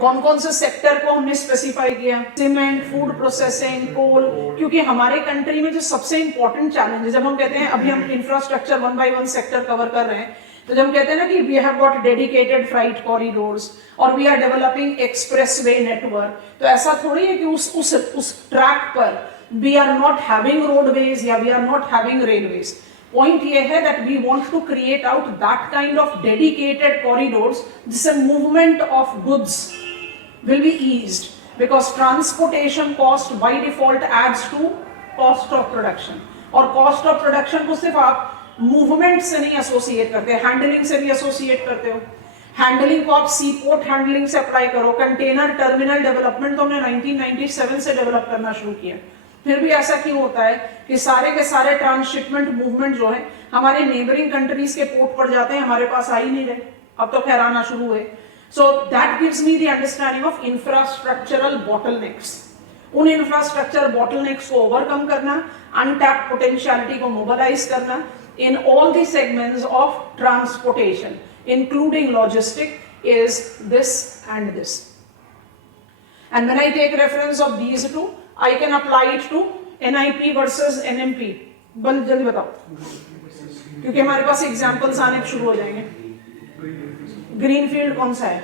कौन कौन से सेक्टर को हमने स्पेसिफाई किया, सीमेंट, फूड प्रोसेसिंग, कोल, क्योंकि हमारे कंट्री में जो सबसे इंपॉर्टेंट चैलेंज है, जब हम कहते हैं अभी हम इंफ्रास्ट्रक्चर 1 by 1 सेक्टर कवर कर रहे हैं, तो जब हम कहते हैं ना कि we have got dedicated freight corridors और we are developing expressway network, तो ऐसा थोड़ी है कि उस ट्रैक पर we are not having roadways या we are not having railways. Point ये है that we want to create out that kind of dedicated corridors जिससे movement of goods will be eased, because transportation cost by default adds to cost of production, और cost of production को सिर्फ आप movement से नहीं associate करते, handling से भी एसोसिएट करते हो। हैंडलिंग को आप सी पोर्ट हैंडलिंग से अप्लाई करो। कंटेनर टर्मिनल डेवलपमेंट तो हमने 1997 से डेवलप करना शुरू किया, फिर भी ऐसा क्यों होता है कि सारे के सारे ट्रांसशिपमेंट मूवमेंट जो है हमारे नेबरिंग कंट्रीज के पोर्ट पर जाते हैं, हमारे पास आ ही नहीं रहे, अब तो खैर आना शुरू हुए। So that gives me the understanding of infrastructural bottlenecks. उन infrastructure bottlenecks को overcome करना, untapped potentiality को mobilize करना in all the segments of transportation, including logistic, is this and this. And when I take reference of these two, I can apply it to NIP versus NMP. जल्दी बताओ, क्योंकि हमारे पास examples आने शुरू हो जाएंगे। ग्रीनफील्ड कौन सा है?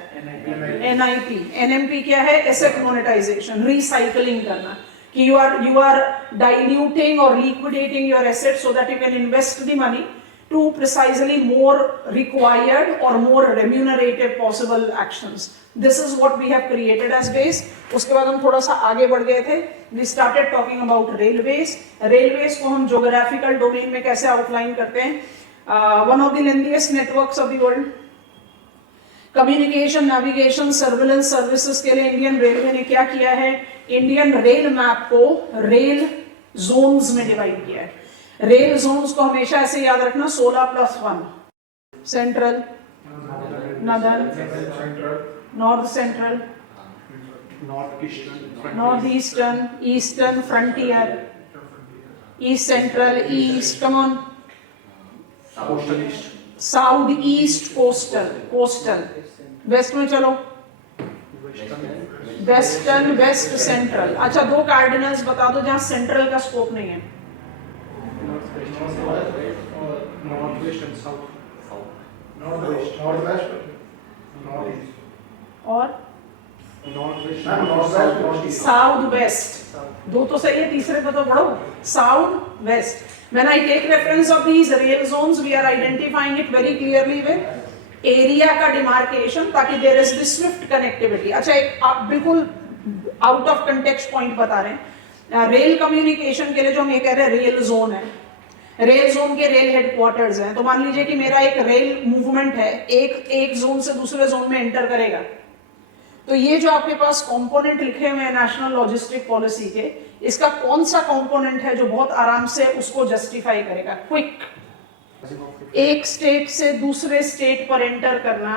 NIP। NMP क्या है? एसेट मोनेटाइजेशन, रिसाइकलिंग करना, कि यू आर डाइल्यूटिंग और liquidating your asset so that you can invest the money to precisely more required और more remunerative possible actions. This is what we have created as base. उसके बाद हम थोड़ा सा आगे बढ़ गए थे, we started talking about railways. Railways को हम ज्योग्राफिकल डोमेन में कैसे आउटलाइन करते हैं? One of the lengthiest networks of the world. Communication, navigation, surveillance services के लिए इंडियन रेलवे ने क्या किया है? इंडियन रेल मैप को रेल जोन्स में डिवाइड किया है। रेल जोन्स को हमेशा ऐसे याद रखना, 16+1, central, northern, north central, north eastern, eastern frontier, east central, east, come on, south east, coastal, coastal, west में चलो, वेस्टर्न, वेस्ट, सेंट्रल। अच्छा, दो कार्डिनल्स बता दो जहां सेंट्रल का स्कोप नहीं है। और साउथ वेस्ट, दो तो सही है, तीसरे पे तो बढ़ो, south west. When I take reference of these rail zones, we are identifying it very clearly with area का demarcation, ताकि there is the swift connectivity। अच्छा, एक आप बिल्कुल out of context point बता रहे हैं। रेल कम्युनिकेशन के लिए जो हम ये कह रहे हैं रेल जोन है, रेल जोन के रेल हेडक्वार्टर्स हैं। तो मान लीजिए कि मेरा एक रेल मूवमेंट है, एक जोन से दूसरे जोन में एंटर करेगा, तो ये जो आपके पास कंपोनेंट लिखे हुए हैं नेशनल लॉजिस्टिक पॉलिसी के, इसका कौन सा कंपोनेंट है जो बहुत आराम से उसको जस्टिफाई करेगा? क्विक, एक स्टेट से दूसरे स्टेट पर एंटर करना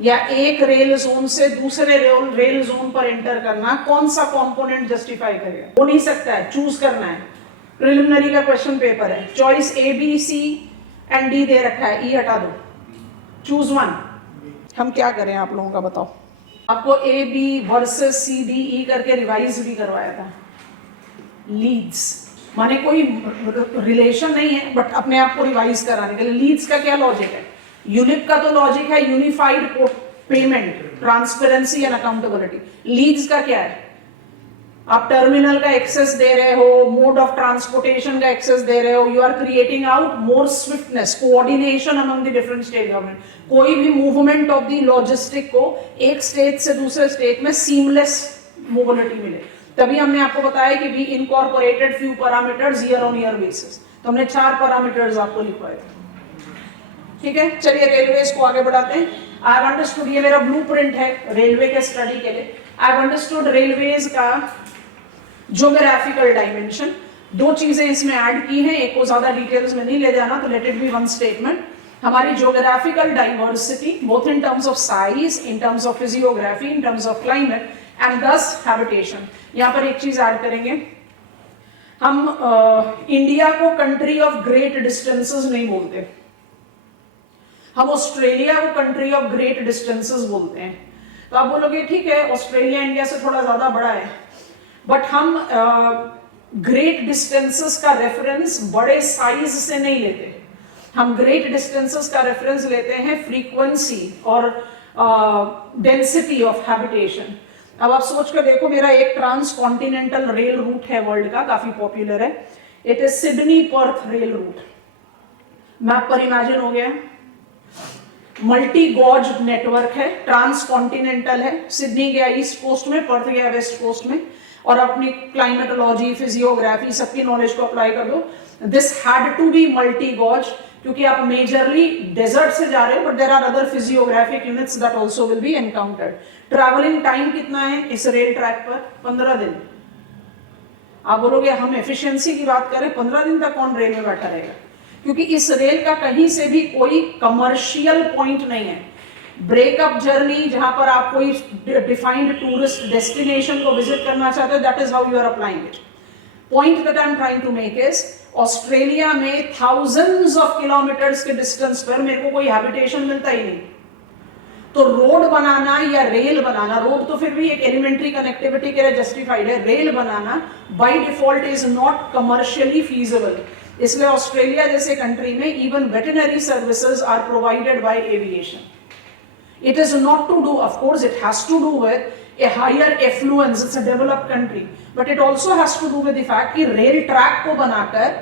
या एक रेल जोन से दूसरे रेल जोन पर एंटर करना, कौन सा कंपोनेंट जस्टिफाई करेगा? हो नहीं सकता है, चूज करना है। प्रिलिमिनरी का क्वेश्चन पेपर है, choice A, B, C and D दे रखा है, E हटा दो, चूज वन। हम क्या करें आप लोगों का बताओ? आपको A, B versus C, D, E करके रिवाइज भी करवाया था। लीड्स माने कोई रिलेशन नहीं है, बट अपने आप को रिवाइज कराने के लिए। लीड्स का क्या लॉजिक है? यूनिप का तो लॉजिक है unified payment, transparency and accountability. Leads का क्या है? आप टर्मिनल का एक्सेस दे रहे हो, मोड ऑफ ट्रांसपोर्टेशन का एक्सेस दे रहे हो, you are creating out more swiftness, coordination among the different state government. कोई भी मूवमेंट ऑफ द लॉजिस्टिक को एक स्टेट से दूसरे स्टेट में सीमलेस मोबिलिटी मिले। तभी हमने आपको बताया कि we incorporated few parameters year on year basis, तो हमने 4 पैरामीटर्स आपको लिखवाए थे। ठीक है, चलिए रेलवेज को आगे बढ़ाते हैं। आई हैव अंडरस्टूड, ये मेरा ब्लूप्रिंट है रेलवे के स्टडी के लिए। आई हैव अंडरस्टूड रेलवेज का ज्योग्राफिकल डायमेंशन। 2 चीजें इसमें ऐड की हैं, एक को ज्यादा डिटेल्स में नहीं ले जाना, तो let it be one statement. हमारी geographical diversity both in terms of size, in terms of physiography, in terms of climate and thus habitation. यहाँ पर एक चीज ऐड करेंगे, हम इंडिया को कंट्री ऑफ ग्रेट डिस्टेंसेस नहीं बोलते, हम ऑस्ट्रेलिया को कंट्री ऑफ ग्रेट डिस्टेंसेस बोलते हैं। तो आप बोलोगे ठीक है ऑस्ट्रेलिया इंडिया से थोड़ा ज्यादा बड़ा है, बट हम ग्रेट डिस्टेंसेस का रेफरेंस बड़े साइज से नहीं लेते, हम ग्रेट डिस्टेंसेस का रेफरेंस लेते हैं फ्रीक्वेंसी और डेंसिटी ऑफ हैबिटेशन। अब आप सोच कर देखो, मेरा एक ट्रांस कॉन्टिनेंटल रेल रूट है वर्ल्ड का, काफी पॉपुलर है, it is Sydney Perth rail route. Map पर इमेजिन हो गया, मल्टी गॉज नेटवर्क है, ट्रांस कॉन्टिनेंटल है, सिडनी गया ईस्ट कोस्ट में, पर्थ गया वेस्ट कोस्ट में, और अपनी क्लाइमेटोलॉजी फिजियोग्राफी सबकी नॉलेज को अप्लाई कर दो, this had to be multi gauge, क्योंकि आप मेजरली डेजर्ट से जा रहे हो, but there are other physiographic units that also will be encountered. Travelling time कितना है इस रेल ट्रैक पर? 15 दिन। आप बोलोगे हम एफिशिएंसी की बात करें, 15 दिन तक कौन रेल में बैठा रहेगा? क्योंकि इस रेल का कहीं से भी कोई कमर्शियल पॉइंट नहीं है। ब्रेकअप जर्नी जहां पर आप कोई डिफाइंड टूरिस्ट डेस्टिनेशन को विजिट करना चाहते हो, that is how you are applying it. Point that I am trying to make is, Australia में थाउजेंड्स ऑफ किलोमीटर्स के डिस्टेंस पर मेरे को कोई हैबिटेशन मिलता ही नहीं। तो रोड बनाना या रेल बनाना, रोड तो फिर भी एक एलिमेंट्री कनेक्टिविटी के लिए जस्टिफाइड है, रेल बनाना by default is not commercially feasible. इसलिए ऑस्ट्रेलिया जैसे कंट्री में even veterinary services are provided by aviation. It is not to do, of course it has to do with a higher affluence, it's a developed country, but it also has to do with the fact कि rail track को बनाकर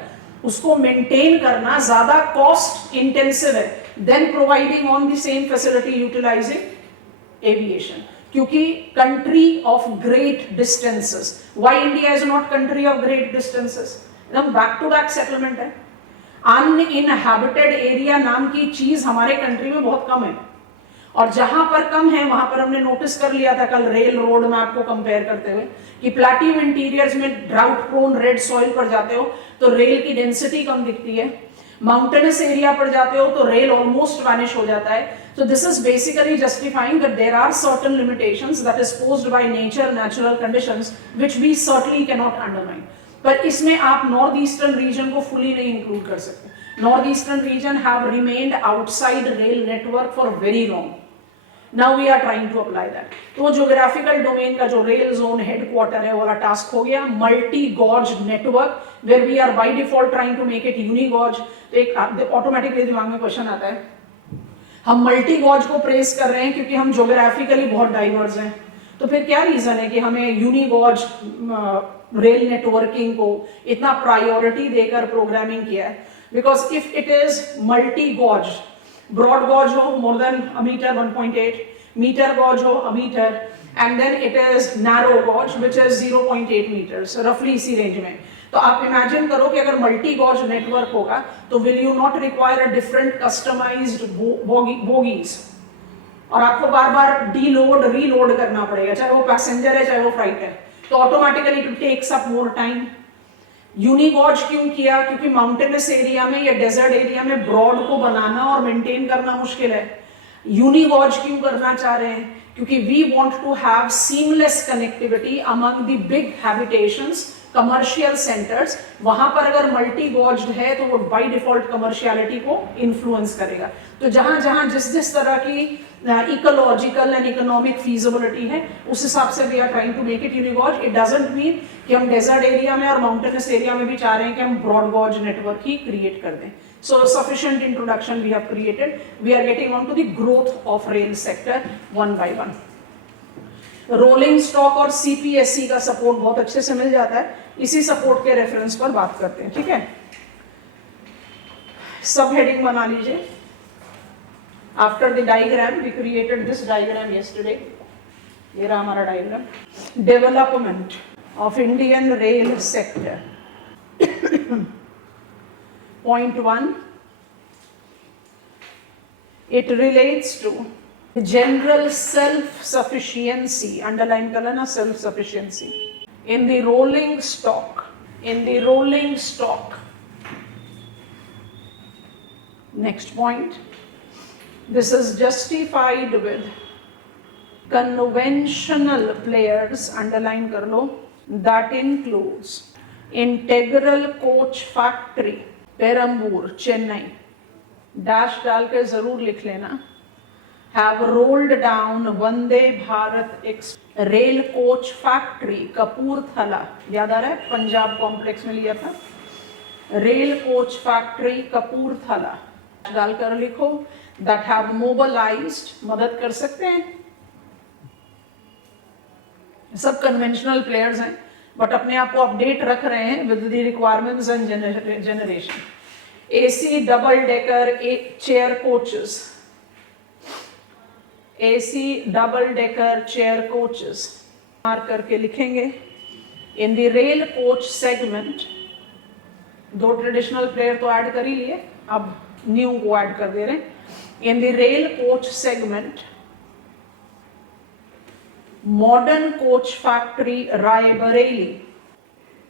उसको maintain करना ज्यादा cost intensive है than providing on the same facility utilizing aviation. क्योंकि country of great distances, why India is not country of great distances? एकदम back to back settlement है, अनइनहैबिटेड एरिया नाम की चीज हमारे कंट्री में बहुत कम है, और जहां पर कम है वहां पर हमने नोटिस कर लिया था कल रेल रोड मैप को कंपेयर करते हुए कि प्लेट्यू इंटीरियर्स में ड्राउट प्रोन रेड सॉइल पर जाते हो तो रेल की डेंसिटी कम दिखती है, माउंटेनस एरिया पर जाते हो तो रेल ऑलमोस्ट वैनिश हो जाता है। So this is basically justifying that there are certain limitations that is posed by nature, natural conditions which we certainly can not undermine. पर इसमें आप नॉर्थ ईस्टर्न रीजन को फुली नहीं इंक्लूड कर सकते। North eastern region have remained outside rail network for very long. Now we are trying to apply that. तो geographical domain का जो रेल जोन हेडक्वार्टर है वाला टास्क हो गया। Multi gauge network where we are by default trying to make it unigauge. तो एक automatically दिमाग में क्वेश्चन आता है, हम मल्टी गॉज को प्रेस कर रहे हैं क्योंकि हम ज्योग्राफिकली बहुत डाइवर्स हैं, तो फिर क्या रीजन है कि हमें यूनिगॉज रेल नेटवर्किंग को इतना प्रायोरिटी देकर प्रोग्रामिंग किया है? Because if it is multi gauge, broad gauge हो more than a metre 1.8, metre gauge हो a metre, and then it is narrow gauge which is 0.8 metres, रफली इसी रेंज में। तो आप इमेजिन करो कि अगर मल्टी गॉज नेटवर्क होगा तो will you not require a different customised bogies, और आपको बार बार डीलोड रीलोड करना पड़ेगा, चाहे वो पैसेंजर है चाहे वो फ्लाइट है, तो automatically it takes up more time. Unigauge क्यों किया? क्योंकि माउंटेनस एरिया में या डेजर्ट एरिया में ब्रॉड को बनाना और मेंटेन करना मुश्किल है। यूनिगॉज क्यों करना चाह रहे हैं? क्योंकि we want to have seamless connectivity among the big habitations, commercial centres. वहां पर अगर मल्टी गॉज्ड है तो वो बाय डिफॉल्ट कमर्शियलिटी को इन्फ्लुएंस करेगा। तो जहां जहां जिस जिस तरह की इकोलॉजिकल एंड इकोनॉमिक फीजिबिलिटी है उस हिसाब से we are trying to make it unigauge. It doesn't mean कि हम डेजर्ट एरिया में और माउंटेनस एरिया में भी चाह रहे हैं कि हम ब्रॉड गॉज नेटवर्क ही क्रिएट कर दें। So sufficient introduction we have created. We are getting on to the growth of rail sector one by one. Rolling stock और सीपीएससी का सपोर्ट बहुत अच्छे से मिल जाता है, इसी सपोर्ट के रेफरेंस पर बात करते हैं, ठीक है। सब हेडिंग बना लीजिए। After the diagram we created this diagram yesterday, ये रहा हमारा diagram. Development of Indian rail sector. Point 1, it relates to general self-sufficiency, underline color na, self-sufficiency in the rolling stock, Next point, this is justified with conventional players, underline kar lo, that includes Integral Coach Factory, Perambur, Chennai, dash डाल के जरूर लिख लेना, have rolled down Vande Bharat rail coach factory Kapurthala, याद आ रहा है Punjab complex में लिया था, रेल कोच फैक्ट्री कपूरथला डालकर लिखो, that have mobilized, मदद कर सकते हैं, सब कन्वेंशनल प्लेयर्स हैं बट अपने आप को अपडेट रख रहे हैं with the requirements and generation. AC double decker chair coaches, AC double decker chair coaches mark करके लिखेंगे। In the rail coach segment, दो ट्रेडिशनल प्लेयर तो ऐड कर ही लिए, अब न्यू को ऐड कर दे रहे हैं। In the rail coach segment, modern coach factory Raebareli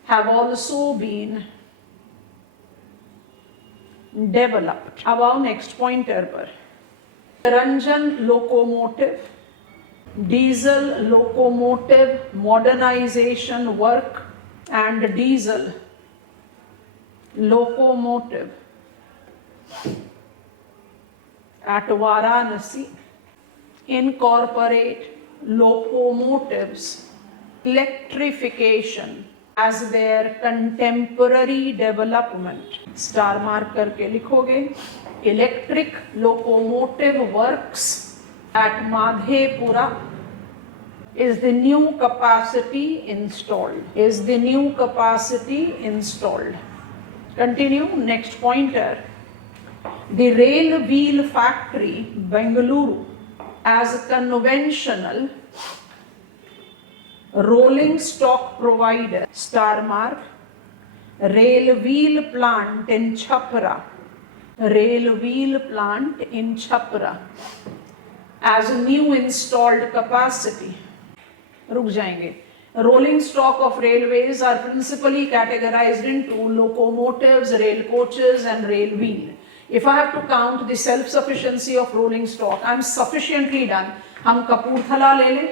have also been developed। अब आओ नेक्स्ट पॉइंटर पर, Ranjan locomotive, diesel locomotive modernisation work and diesel locomotive at Varanasi incorporate locomotives electrification as their contemporary development। Star mark करके लिखोगे, electric locomotive works at Madhepura is the new capacity installed, is the new capacity installed। Continue, next pointer, the rail wheel factory Bengaluru as a conventional rolling stock provider, star mark, rail wheel plant in Chhapra, rail wheel plant in Chhapra as a new installed capacity। रुक जाएंगे। Rolling stock of railways are principally categorized into locomotives, rail coaches and rail wheel। If I have to count the self-sufficiency of rolling stock, I am sufficiently done। हम कपूरथला ले लें,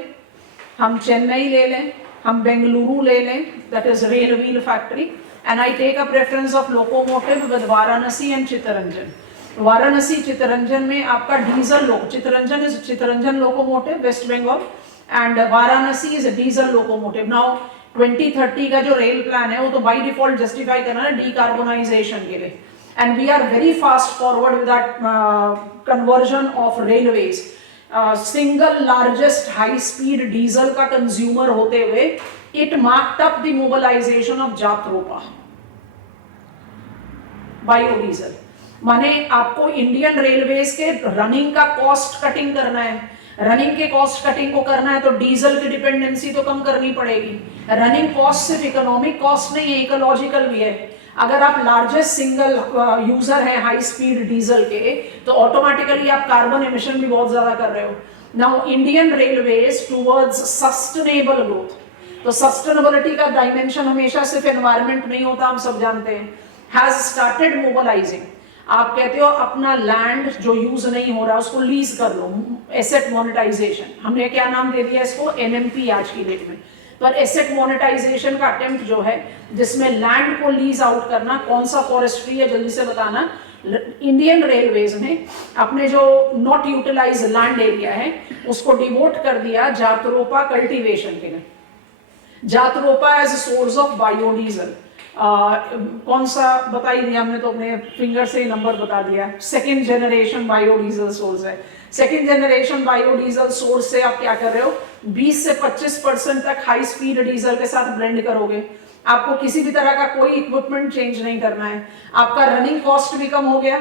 हम चेन्नई ले लें, हम बेंगलुरु ले लें, that is rail wheel factory, and I take a preference of locomotive with Varanasi and Chittaranjan। Varanasi Chittaranjan में आपका diesel Chittaranjan is Chittaranjan locomotive west Bengal and Varanasi is diesel locomotive. Now 2030 का जो रेल प्लान है वो तो बाय डिफॉल्ट जस्टिफाई करना है डीकार्बोनाइजेशन के लिए, and we are very fast forward with that conversion of railways। single largest high speed diesel का consumer होते हुए it marked up the mobilization of jatropha biodiesel. माने आपको इंडियन रेलवेज के रनिंग का कॉस्ट कटिंग करना है, रनिंग के कॉस्ट कटिंग को करना है तो डीजल की डिपेंडेंसी तो कम करनी पड़ेगी। रनिंग कॉस्ट सिर्फ इकोनॉमिक कॉस्ट नहीं है, इकोलॉजिकल भी है। अगर आप लार्जेस्ट सिंगल यूजर हैं हाई स्पीड डीजल के तो ऑटोमेटिकली आप कार्बन एमिशन भी बहुत ज्यादा कर रहे हो। Now Indian railways towards sustainable growth, तो सस्टेनेबिलिटी का डायमेंशन हमेशा सिर्फ एनवायरनमेंट नहीं होता, हम सब जानते हैं। हैज स्टार्टेड मोबिलाइजिंग, आप कहते हो अपना लैंड जो यूज नहीं हो रहा उसको लीज कर लो, एसेट मोनेटाइजेशन, हमने क्या नाम दे दिया इसको, एनएमपी आज की डेट में। पर एसेट मोनेटाइजेशन का अटेम्प्ट जो है जिसमें लैंड को लीज आउट करना, कौन सा फॉरेस्ट्री है जल्दी से बताना। इंडियन रेलवेज ने अपने जो नॉट यूटिलाइज लैंड एरिया है उसको डिवोट कर दिया जात्रोपा कल्टीवेशन के लिए। जात्रोपा एज सोर्स ऑफ बायोडीजल, कौन सा बता ही दिया हमने तो अपने फिंगर से ही नंबर बता दिया, सेकेंड जनरेशन बायोडीजल सोर्स है। सेकेंड जनरेशन बायोडीजल सोर्स से आप क्या कर रहे हो, 20 से 25% तक हाई स्पीड डीजल के साथ ब्लेंड करोगे। आपको किसी भी तरह का कोई इक्विपमेंट चेंज नहीं करना है, आपका रनिंग कॉस्ट भी कम हो गया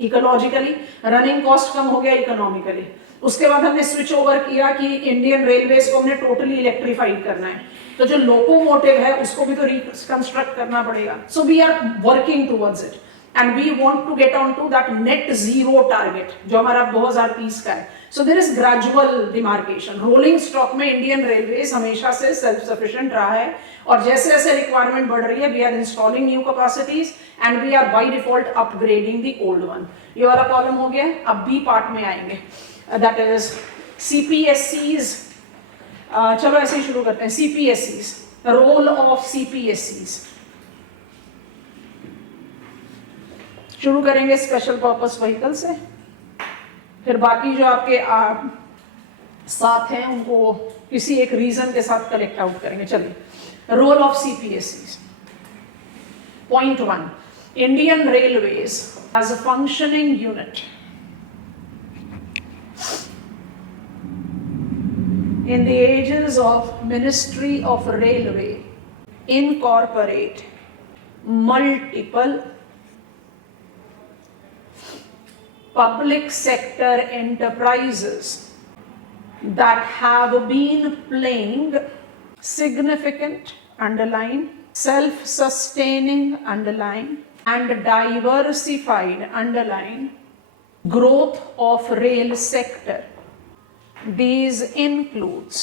इकोलॉजिकली, रनिंग कॉस्ट कम हो गया इकोनॉमिकली। उसके बाद हमने स्विच ओवर किया कि इंडियन रेलवेज को हमने टोटली इलेक्ट्रीफाइड करना है, तो जो लोकोमोटिव है उसको भी तो रिकंस्ट्रक्ट करना पड़ेगा। So we are working towards it and we want to get on to that net zero target जो हमारा 2030 का है। So there is gradual demarcation. Rolling stock में इंडियन रेलवेज हमेशा से सेल्फ सफिशिएंट रहा है और जैसे जैसे रिक्वायरमेंट बढ़ रही है we are installing new capacities and we are by default upgrading the old one. ये वाला कॉलम हो गया। अब बी पार्ट में आएंगे, दैट इज CPSCs। चलो ऐसे ही शुरू करते हैं। CPSCs, रोल ऑफ CPSCs शुरू करेंगे स्पेशल पर्पस व्हीकल से, फिर बाकी जो आपके साथ हैं उनको किसी एक रीजन के साथ कलेक्ट आउट करेंगे। चलिए, role of CPSC. Point 1, Indian railways as a functioning unit in the ages of Ministry of Railway incorporate multiple public sector enterprises that have been playing significant, underline, self-sustaining, underline, and diversified, underline, growth of rail sector. These includes,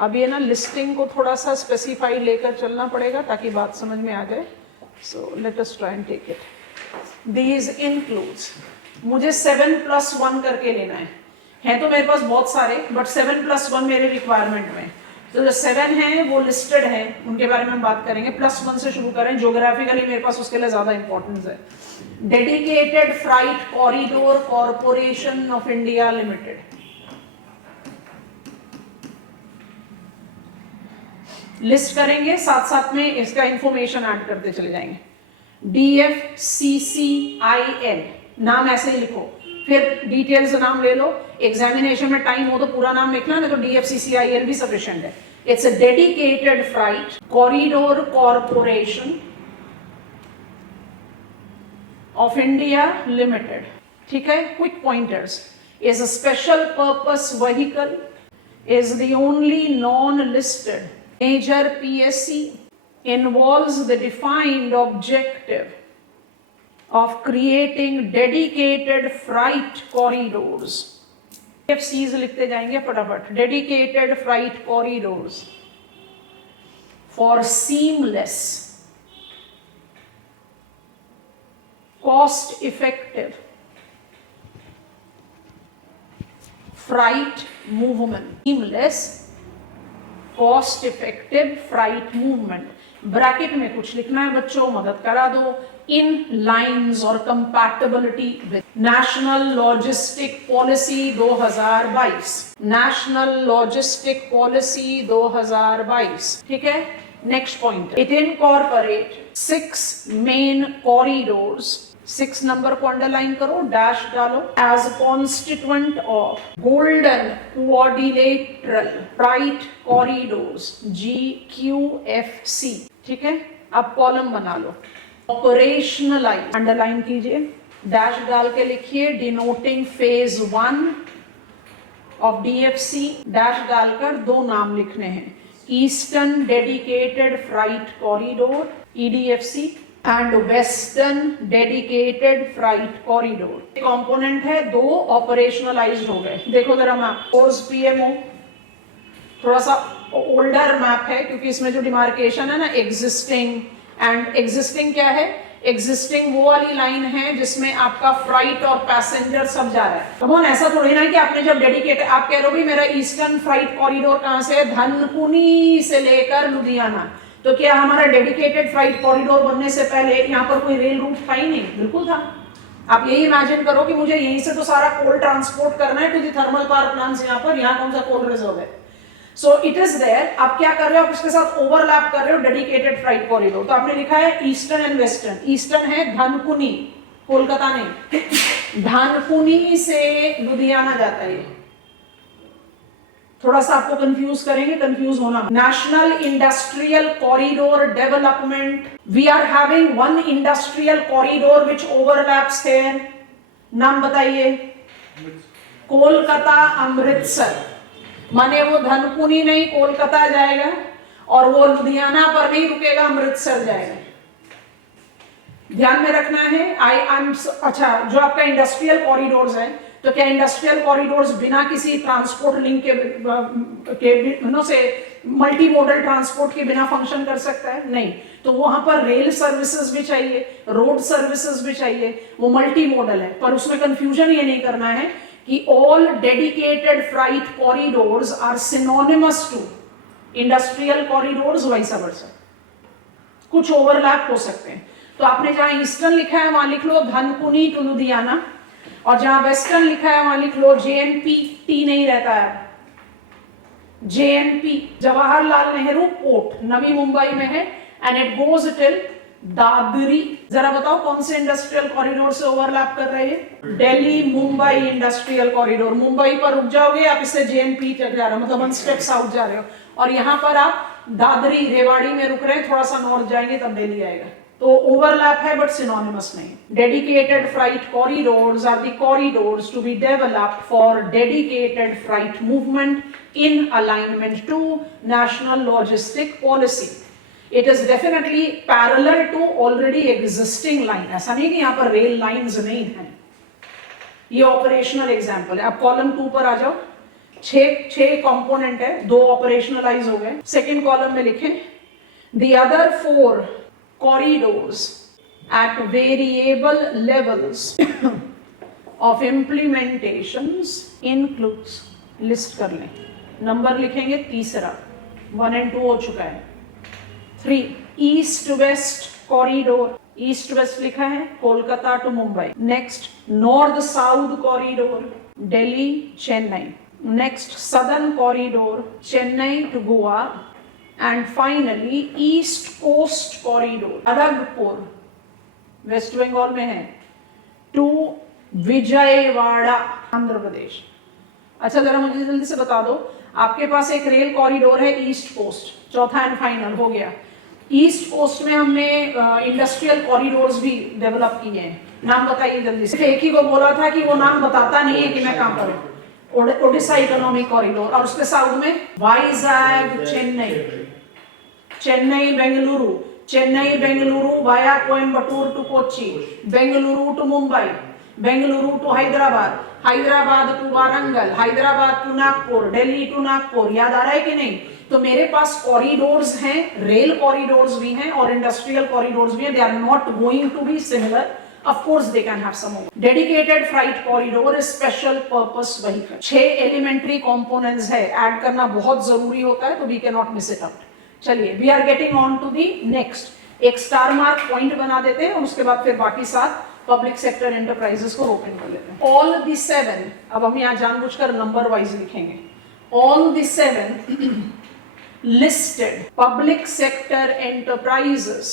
अब ये ना listing को थोड़ा सा specify लेकर चलना पड़ेगा ताकि बात समझ में आ जाए। So let us try and take it. These includes, मुझे 7+1 करके लेना है तो मेरे पास बहुत सारे, बट 7+1 मेरे रिक्वायरमेंट में। तो जो 7 हैं वो लिस्टेड है, उनके बारे में हम बात करेंगे। +1 से शुरू करें, ज्योग्राफिकली मेरे पास उसके लिए ज्यादा इंपॉर्टेंस है। Dedicated freight corridor corporation of India limited, list करेंगे, साथ साथ में इसका इंफॉर्मेशन ऐड करते चले जाएंगे। DFCCIL, नाम ऐसे ही लिखो, फिर डिटेल्स नाम ले लो, एग्जामिनेशन में टाइम हो तो पूरा नाम लिखना, नहीं तो DFCCIL भी सफिशिएंट है। It's a dedicated freight corridor corporation of India limited, ठीक है। Quick pointers, is a special purpose vehicle, is the only non listed major PSC, involves the defined objective of creating dedicated freight corridors. DFCs लिखते जाएंगे फटाफट। Dedicated freight corridors for seamless, cost-effective freight movement. Seamless, cost effective freight movement. Bracket में कुछ लिखना है बच्चों, मदद करा दो। इन लाइंस और compatibility with national logistic policy 2022, national logistic policy 2022, ठीक है। Next point, it incorporate 6 main corridors, 6 number को अंडरलाइन करो, डैश डालो, as constituent of golden quadrilateral freight corridors GQFC, ठीक है। अब कॉलम बना लो, ऑपरेशनलाइज, अंडरलाइन कीजिए, डैश डाल के लिखिए, denoting phase 1 of DFC, dash डालकर 2 नाम लिखने हैं, eastern dedicated freight corridor EDFC and western dedicated freight corridor. Component है, 2 ऑपरेशनलाइज्ड हो गए। देखो जरा मैप, कोर्स PMO थोड़ा सा ओल्डर मैप है क्योंकि इसमें जो डिमार्केशन है ना, एग्जिस्टिंग एंड एग्जिस्टिंग क्या है, एग्जिस्टिंग वो वाली लाइन है जिसमें आपका फ्राइट और पैसेंजर सब जा रहा है। कौन ऐसा थोड़ी ना कि आपने जब डेडिकेटेड, आप कह रहे हो भाई मेरा ईस्टर्न फ्राइट कॉरिडोर कहाँ से है, धनकुनी से लेकर लुधियाना, तो क्या हमारा डेडिकेटेड फ्राइट कॉरिडोर बनने से पहले यहाँ पर कोई रेल रूट था ही नहीं? बिल्कुल था। आप यही इमेजिन करो कि मुझे यहीं से तो सारा कोल ट्रांसपोर्ट करना है to the thermal power plants, यहाँ कौन सा कोल रिजर्व है? So it is there. आप क्या कर रहे हो, आप इसके साथ ओवरलैप कर रहे हो डेडिकेटेड फ्राइट कॉरिडोर। तो आपने लिखा है ईस्टर्न एंड वेस्टर्न। ईस्टर्न है धनकुनी, कोलकाता नहीं, धनकुनी से लुधियाना जाता है। थोड़ा सा आपको कंफ्यूज करेंगे, कंफ्यूज होना। National industrial corridor development, we are having 1 industrial corridor which overlaps here. नाम बताइए, कोलकाता अमृतसर, माने वो धनकुनी नहीं कोलकाता जाएगा और वो लुधियाना पर नहीं रुकेगा, अमृतसर जाएगा। ध्यान में रखना है। अच्छा, जो आपका इंडस्ट्रियल कॉरिडोर्स है, तो क्या इंडस्ट्रियल कॉरिडोर्स बिना किसी ट्रांसपोर्ट लिंक के से मल्टी मॉडल ट्रांसपोर्ट के बिना फंक्शन कर सकता है? नहीं। तो वहां पर रेल सर्विसेज भी चाहिए, रोड सर्विसेज भी चाहिए, वो मल्टी मॉडल है। पर उसमें कंफ्यूजन ये नहीं करना है कि all dedicated freight corridors are synonymous to industrial corridors, vice versa. कुछ ओवरलैप हो सकते हैं। तो आपने जहां ईस्टर्न लिखा है वहां लिख लो धनकुनी टू लुधियाना, और जहां वेस्टर्न लिखा है वहां लिख लो JNP, टी नहीं रहता है, JNP जवाहरलाल नेहरू पोर्ट नवी मुंबई में है and it goes till Dadri. जरा बताओ कौन से इंडस्ट्रियल कॉरिडोर से ओवरलैप कर रहे हैं? Delhi Mumbai industrial corridor. मुंबई पर रुक जाओगे आप, इससे JNP तक जा रहे हो, मतलब 1 स्टेप साउथ जा रहे हो, और यहाँ पर आप दादरी रेवाड़ी में रुक रहे हैं, थोड़ा सा नॉर्थ जाएंगे तब दिल्ली आएगा। तो ओवरलैप है बट सिनोनिमस नहीं। Dedicated freight corridors are the corridors to be developed for dedicated freight movement in alignment to national logistic policy. It is definitely parallel to already existing line. ऐसा नहीं कि यहाँ पर रेल लाइंस नहीं है, ये operational example है। अब कॉलम 2 पर आ जाओ। 6 कंपोनेंट है, 2 ऑपरेशनलाइज हो गए। सेकेंड कॉलम में लिखें the other 4 corridors at variable levels of implementations includes, list कर लें, नंबर लिखेंगे तीसरा, 1 and 2 हो चुका है। 3 east west corridor, east west लिखा है Kolkata to Mumbai. Next north south corridor, Delhi Chennai. Next southern corridor, Chennai to Goa. And finally east coast corridor, Kharagpur west Bengal में है टू विजयवाड़ा आंध्र प्रदेश। अच्छा जरा मुझे जल्दी से बता दो, आपके पास एक रेल कॉरिडोर है ईस्ट कोस्ट, चौथा एंड फाइनल हो गया। ईस्ट कोस्ट में हमने इंडस्ट्रियल कॉरिडोर्स भी डेवलप किए हैं, नाम बताइए जल्दी से। एक ही को बोला था कि वो नाम बताता नहीं है कि मैं कहां पर हूं। ओडिशा इकोनॉमिक कॉरिडोर, और उसके साउथ में Vizag Chennai, Chennai Bengaluru, Chennai Bengaluru via Coimbatore to Kochi, Bengaluru to Mumbai, Bengaluru to Hyderabad, Hyderabad to Warangal, Hyderabad to Nagpur, Delhi to Nagpur. याद आ रहा है कि नहीं? तो मेरे पास कॉरिडोर्स हैं, रेल कॉरिडोर्स भी हैं और इंडस्ट्रियल कॉरिडोर्स भी हैं। They are not going to be similar, of course they can have some. Dedicated freight corridor is special purpose vehicle. 6 elementary components है, ऐड करना बहुत जरूरी होता है, तो we can not miss it out. चलिए we are getting on to the next. एक star mark point बना देते हैं और उसके बाद फिर बाकी 7 पब्लिक सेक्टर एंटरप्राइजेस को ओपन कर लेते हैं। ऑल द 7, अब हम यहाँ जानबूझकर नंबर वाइज लिखेंगे। All the 7 listed public sector enterprises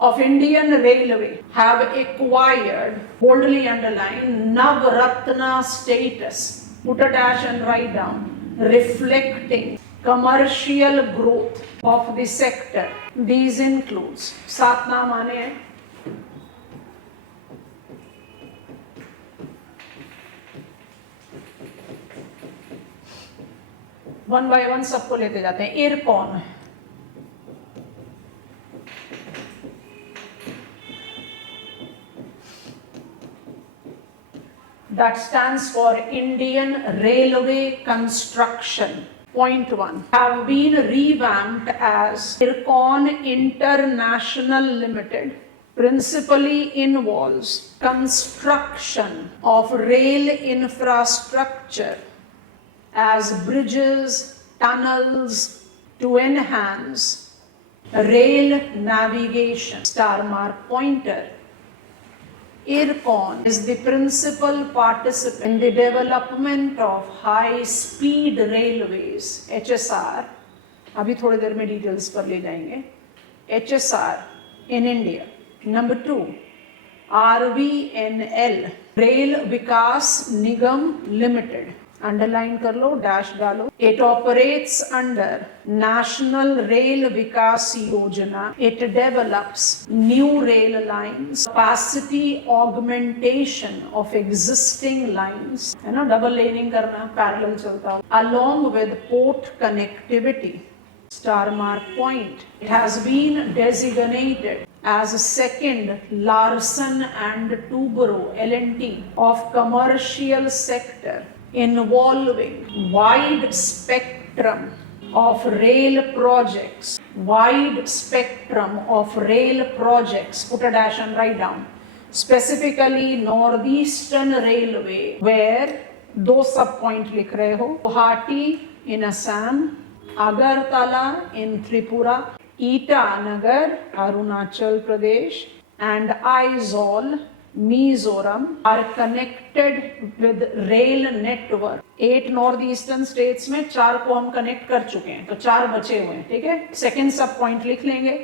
of Indian Railway have acquired, boldly underline, Navratna status, put a dash and write down, reflecting commercial growth of the sector. These includes, 7 नाम आने हैं। One by one सबको लेते जाते हैं। IRCON, that stands for Indian Railway Construction. Point 1 have been revamped as Ircon International Limited. Principally involves construction of rail infrastructure as bridges, tunnels to enhance rail navigation. Star mark pointer. Ircon is the principal participant in the development of high-speed railways, HSR. अभी थोड़ी देर में details पर ले जाएंगे। HSR in India. Number 2, RVNL, Rail Vikas Nigam Limited. Underline कर लो, dash डालो। It operates under national rail Vikas Yojana. It develops new rail lines, capacity augmentation of existing lines, है ना, डबल लेनिंग करना, पैरेलल चलता हो, along with port connectivity. Star mark point. It has been designated as a second Larsen and Toubro L&T of commercial sector involving wide spectrum of rail projects, wide spectrum of rail projects, put a dash and write down, specifically Northeastern Railway, where 2 sub point लिख रहे हो, Guwahati in Assam, Agartala in Tripura, Itanagar, Arunachal Pradesh, and Aizawl Mizoram are connected with rail network. 8 north eastern states में 4 को हम connect कर चुके हैं, तो 4 बचे हुए हैं, ठीक है। सेकेंड सब पॉइंट लिख लेंगे,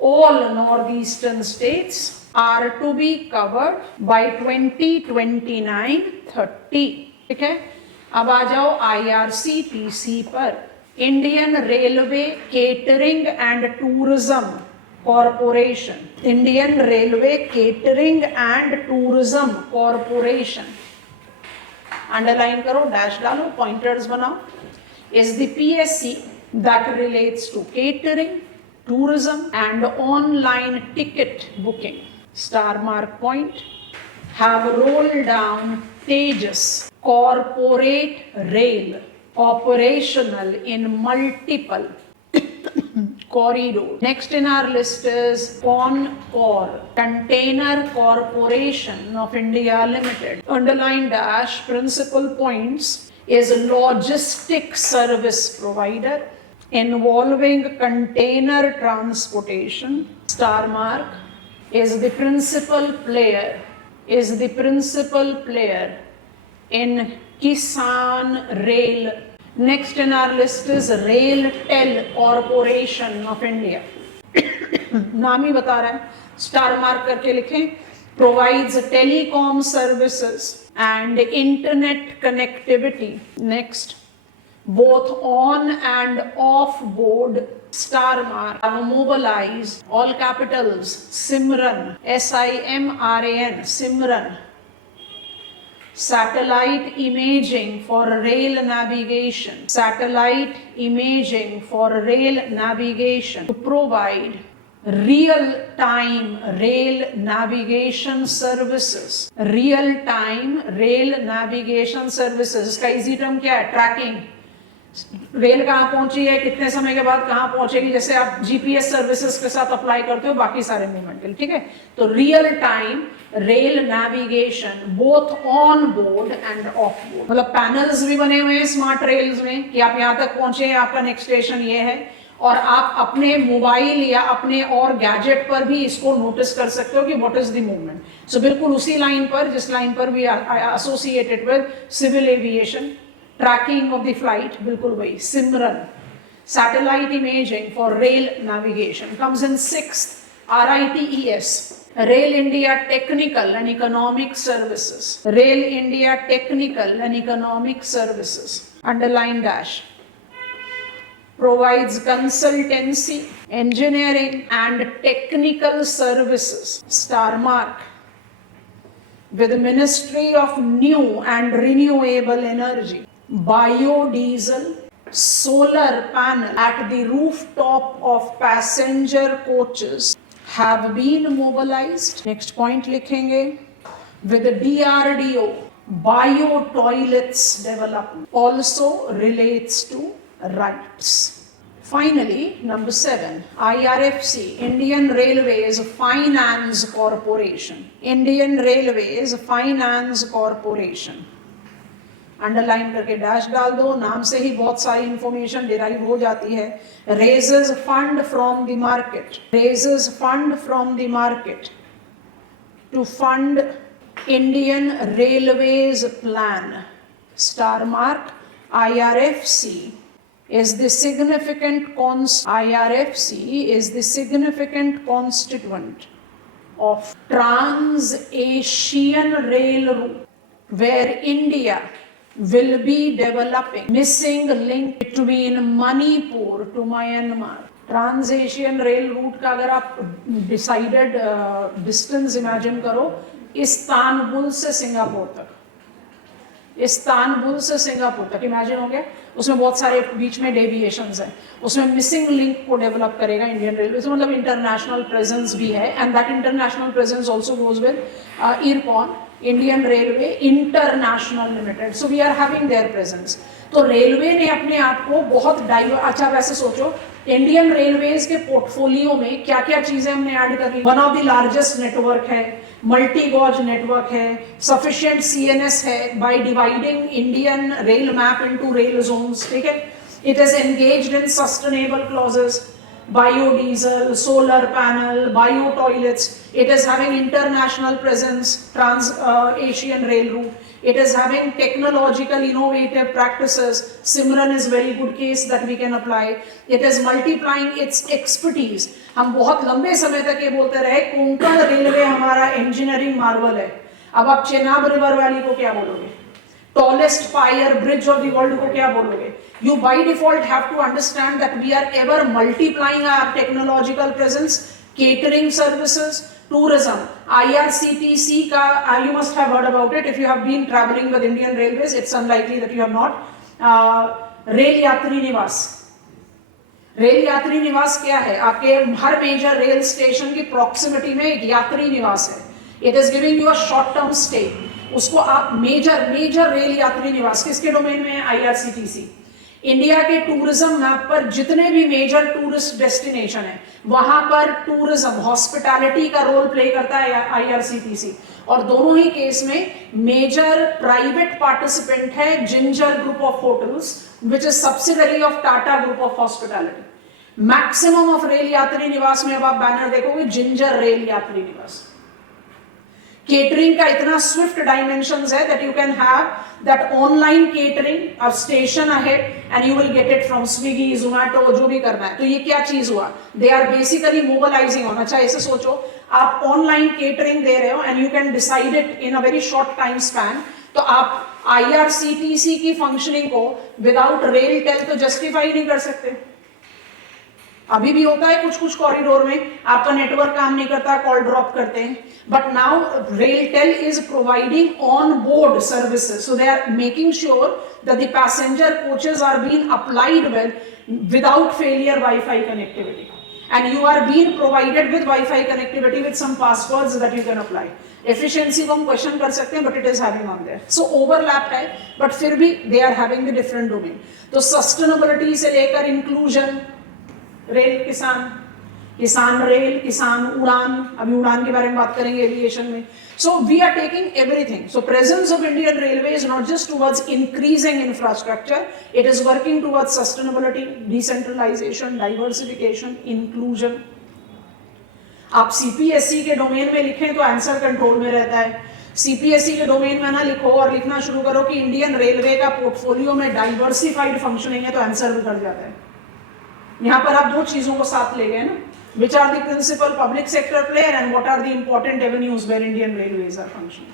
all northeastern states are to be covered by 2029-30, ठीक है। अब आ जाओ IRCTC पर, Indian railway catering and tourism corporation, Indian railway catering and tourism corporation, underline करो, डैश डालो, पॉइंटर्स बनाओ, is the PSC that relates to catering, tourism and online ticket booking. Star mark point. Have rolled down Tejas corporate rail operational in multiple corridors. Next in our list is CONCOR, Container Corporation of India Limited. Underline dash, principal points is logistic service provider involving container transportation. Star mark is the principal player in Kisan Rail. Next in our list is RailTel Corporation of India. नाम ही बता रहा है, star mark करके लिखें, provides telecom services and internet connectivity. Next, both on and off board, star mark, have mobilized, all capitals, Simran, SIMRAN, Simran, satellite imaging for rail navigation, satellite imaging for rail navigation to provide real-time rail navigation services, real-time rail navigation services. इसका easy term क्या है? Tracking. Rail कहाँ पहुंची है, कितने समय के बाद कहाँ पहुंचेगी, जैसे आप जीपीएस सर्विसेज के साथ अप्लाई करते हो बाकी सारे मूवमेंट के लिए, ठीक है। तो real time rail navigation both on board end of board, मतलब पैनल्स भी बने हुए हैं स्मार्ट रेल्स में कि आप यहाँ तक पहुंचे हैं, आपका नेक्स्ट स्टेशन ये है, और आप अपने मोबाइल या अपने और गैजेट पर भी इसको नोटिस कर सकते हो कि what is the movement. So बिल्कुल उसी लाइन पर जिस लाइन पर भी associated with civil aviation, tracking of the flight, बिल्कुल वही सिमरन, satellite imaging for rail navigation comes in 6th, RITES, Rail India Technical and Economic Services, Rail India Technical and Economic Services, underline dash, provides consultancy, engineering and technical services, star mark, with the Ministry of New and Renewable Energy, biodiesel, solar panel at the rooftop of passenger coaches have been mobilized. Next point लिखेंगे, with the DRDO, bio toilets development also relates to rights. Finally, number 7, IRFC, Indian Railways Finance Corporation, Indian Railways Finance Corporation, underline करके dash डाल दो, नाम से ही बहुत सारी information derive हो जाती है। Raises fund from the market, raises fund from the market to fund Indian railways plan, star mark, IRFC is the significant constituent of Trans-Asian Rail Route, where India will be developing missing link between Manipur to Myanmar. Trans-Asian Rail Route का अगर आप decided distance imagine करो, इस्तानबुल से Singapore तक, इस्तानबुल से Singapore तक imagine हो गया, उसमें बहुत सारे बीच में डेविएशंस हैं, उसमें मिसिंग लिंक को डेवलप करेगा इंडियन रेलवे, मतलब इंटरनेशनल प्रेजेंस भी है, and that international presence also goes with IRCON, Indian railway international limited, so we are having their presence. तो रेलवे ने अपने आप को बहुत अच्छा, वैसे सोचो इंडियन रेलवेज के पोर्टफोलियो में क्या क्या चीजें हमने ऐड कर ली। One of the largest network है, मल्टी गॉज नेटवर्क है, सफिशिएंट CNS है by dividing Indian rail map into rail zones, ठीक है। It is engaged in sustainable clauses, biodiesel, solar panel, bio toilets. It is having international presence, trans-Asian rail route. It is having technological innovative practices. Simran is very good case that we can apply. It is multiplying its expertise. हम बहुत लंबे समय तक ये बोलते रहे Konkan railway हमारा engineering Marvel है. अब आप चेनाब रिवर वैली को क्या बोलोगे? Tallest spire bridge of the world को क्या बोलोगे? You by default have to understand that we are ever multiplying our technological presence, catering services, tourism. IRCTC ka, you must have heard about it if you have been traveling with Indian Railways. It's unlikely that you have not. Rail यात्री निवास. Rail यात्री निवास क्या है? आपके हर major rail station की proximity में एक यात्री निवास है. It is giving you a short term stay. उसको आप मेजर रेल यात्री निवास किसके डोमेन में है? IRCTC. इंडिया के टूरिज्म मैप पर जितने भी मेजर टूरिस्ट डेस्टिनेशन है वहां पर टूरिज्म हॉस्पिटैलिटी का रोल प्ले करता है IRCTC. और दोनों ही केस में मेजर प्राइवेट पार्टिसिपेंट है ginger group of hotels which is subsidiary of Tata group of hospitality. Maximum of rail यात्री निवास में अब आप बैनर देखोगे जिंजर रेल यात्री निवास. केटरिंग का इतना स्विफ्ट डायमेंशंस है that you can have that online catering of station ahead and you will get it from Swiggy, Zomato, जो भी करना है. तो ये क्या चीज हुआ? They are basically mobilizing on. अच्छा ऐसे सोचो आप ऑनलाइन केटरिंग दे रहे हो and you can decide it in a very short time span. तो आप IRCTC की फंक्शनिंग को विदाउट रेल टेल तो जस्टिफाई नहीं कर सकते. अभी भी होता है कुछ कुछ कॉरिडोर में आपका नेटवर्क काम नहीं करता, कॉल ड्रॉप करते हैं. But now RailTel is providing on board services, so they are making sure that the passenger coaches are being applied well without failure WiFi connectivity, and you are being provided with WiFi connectivity with some passwords that you can apply. Efficiency को हम question कर सकते हैं but it is having on there. So overlap है but फिर भी they are having the different domain. तो sustainability से लेकर इंक्लूजन, रेल किसान, किसान रेल, किसान उड़ान, अभी उड़ान के बारे में बात करेंगे एविएशन में. So we are taking everything. So presence of Indian railway is not just towards increasing infrastructure, it is working towards sustainability, decentralisation, diversification, inclusion. आप सीपीएसई के डोमेन में लिखें तो आंसर कंट्रोल में रहता है. सीपीएसई के डोमेन में ना लिखो और लिखना शुरू करो कि इंडियन रेलवे का पोर्टफोलियो में डाइवर्सिफाइड फंक्शनिंग है तो आंसर बिगड़ जाता है. यहाँ पर आप दो चीजों को साथ ले गए ना, which are the principal public sector player and what are the important avenues where Indian Railways are functioning.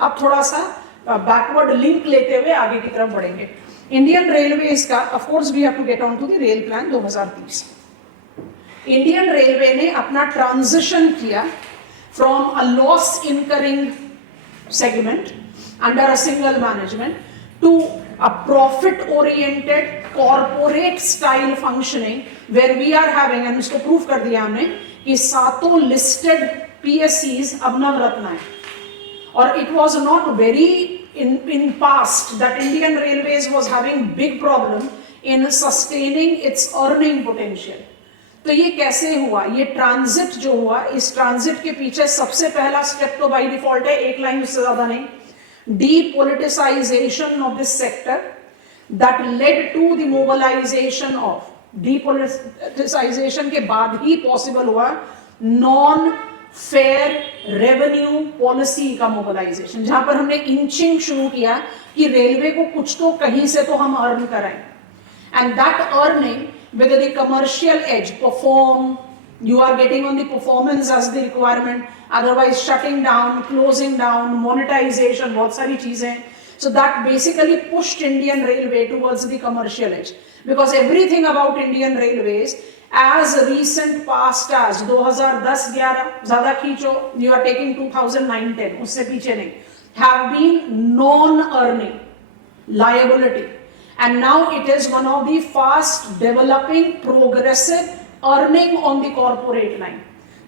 अब थोड़ा सा बैकवर्ड लिंक लेते हुए आगे की तरफ बढ़ेंगे. इंडियन रेलवेज का of course we have to get on to the rail plan 2030. Indian railway ने अपना ट्रांजिशन किया from a loss incurring segment under a single management to a profit oriented corporate style functioning where we are having, and इसको proof कर दिया हमने कि सातों listed PSCs अब नवरत्न है. और it was not very in past that Indian Railways was having big problem in sustaining its earning potential. तो ये कैसे हुआ? ये ट्रांजिट जो हुआ, इस ट्रांजिट के पीछे सबसे पहला स्टेप तो बाय डिफॉल्ट है, एक लाइन उससे ज्यादा नहीं, depoliticization of this sector that led to the mobilization of. depoliticization के बाद ही possible हुआ non fair revenue policy का mobilization, जहां पर हमने इंचिंग शुरू किया कि रेलवे को कुछ तो कहीं से तो हम अर्न कराएं, and that earning with the commercial edge, perform, you are getting on the performance as the requirement, otherwise shutting down, closing down, monetization, बहुत सारी चीजें. So that basically pushed Indian Railway towards the commercial edge, because everything about Indian Railways as recent past as 2010-11 ज़्यादा खींचो, you are taking 2009-10 उससे पीछे नहीं, have been non-earning liability, and now it is one of the fast developing progressive earning on the corporate line.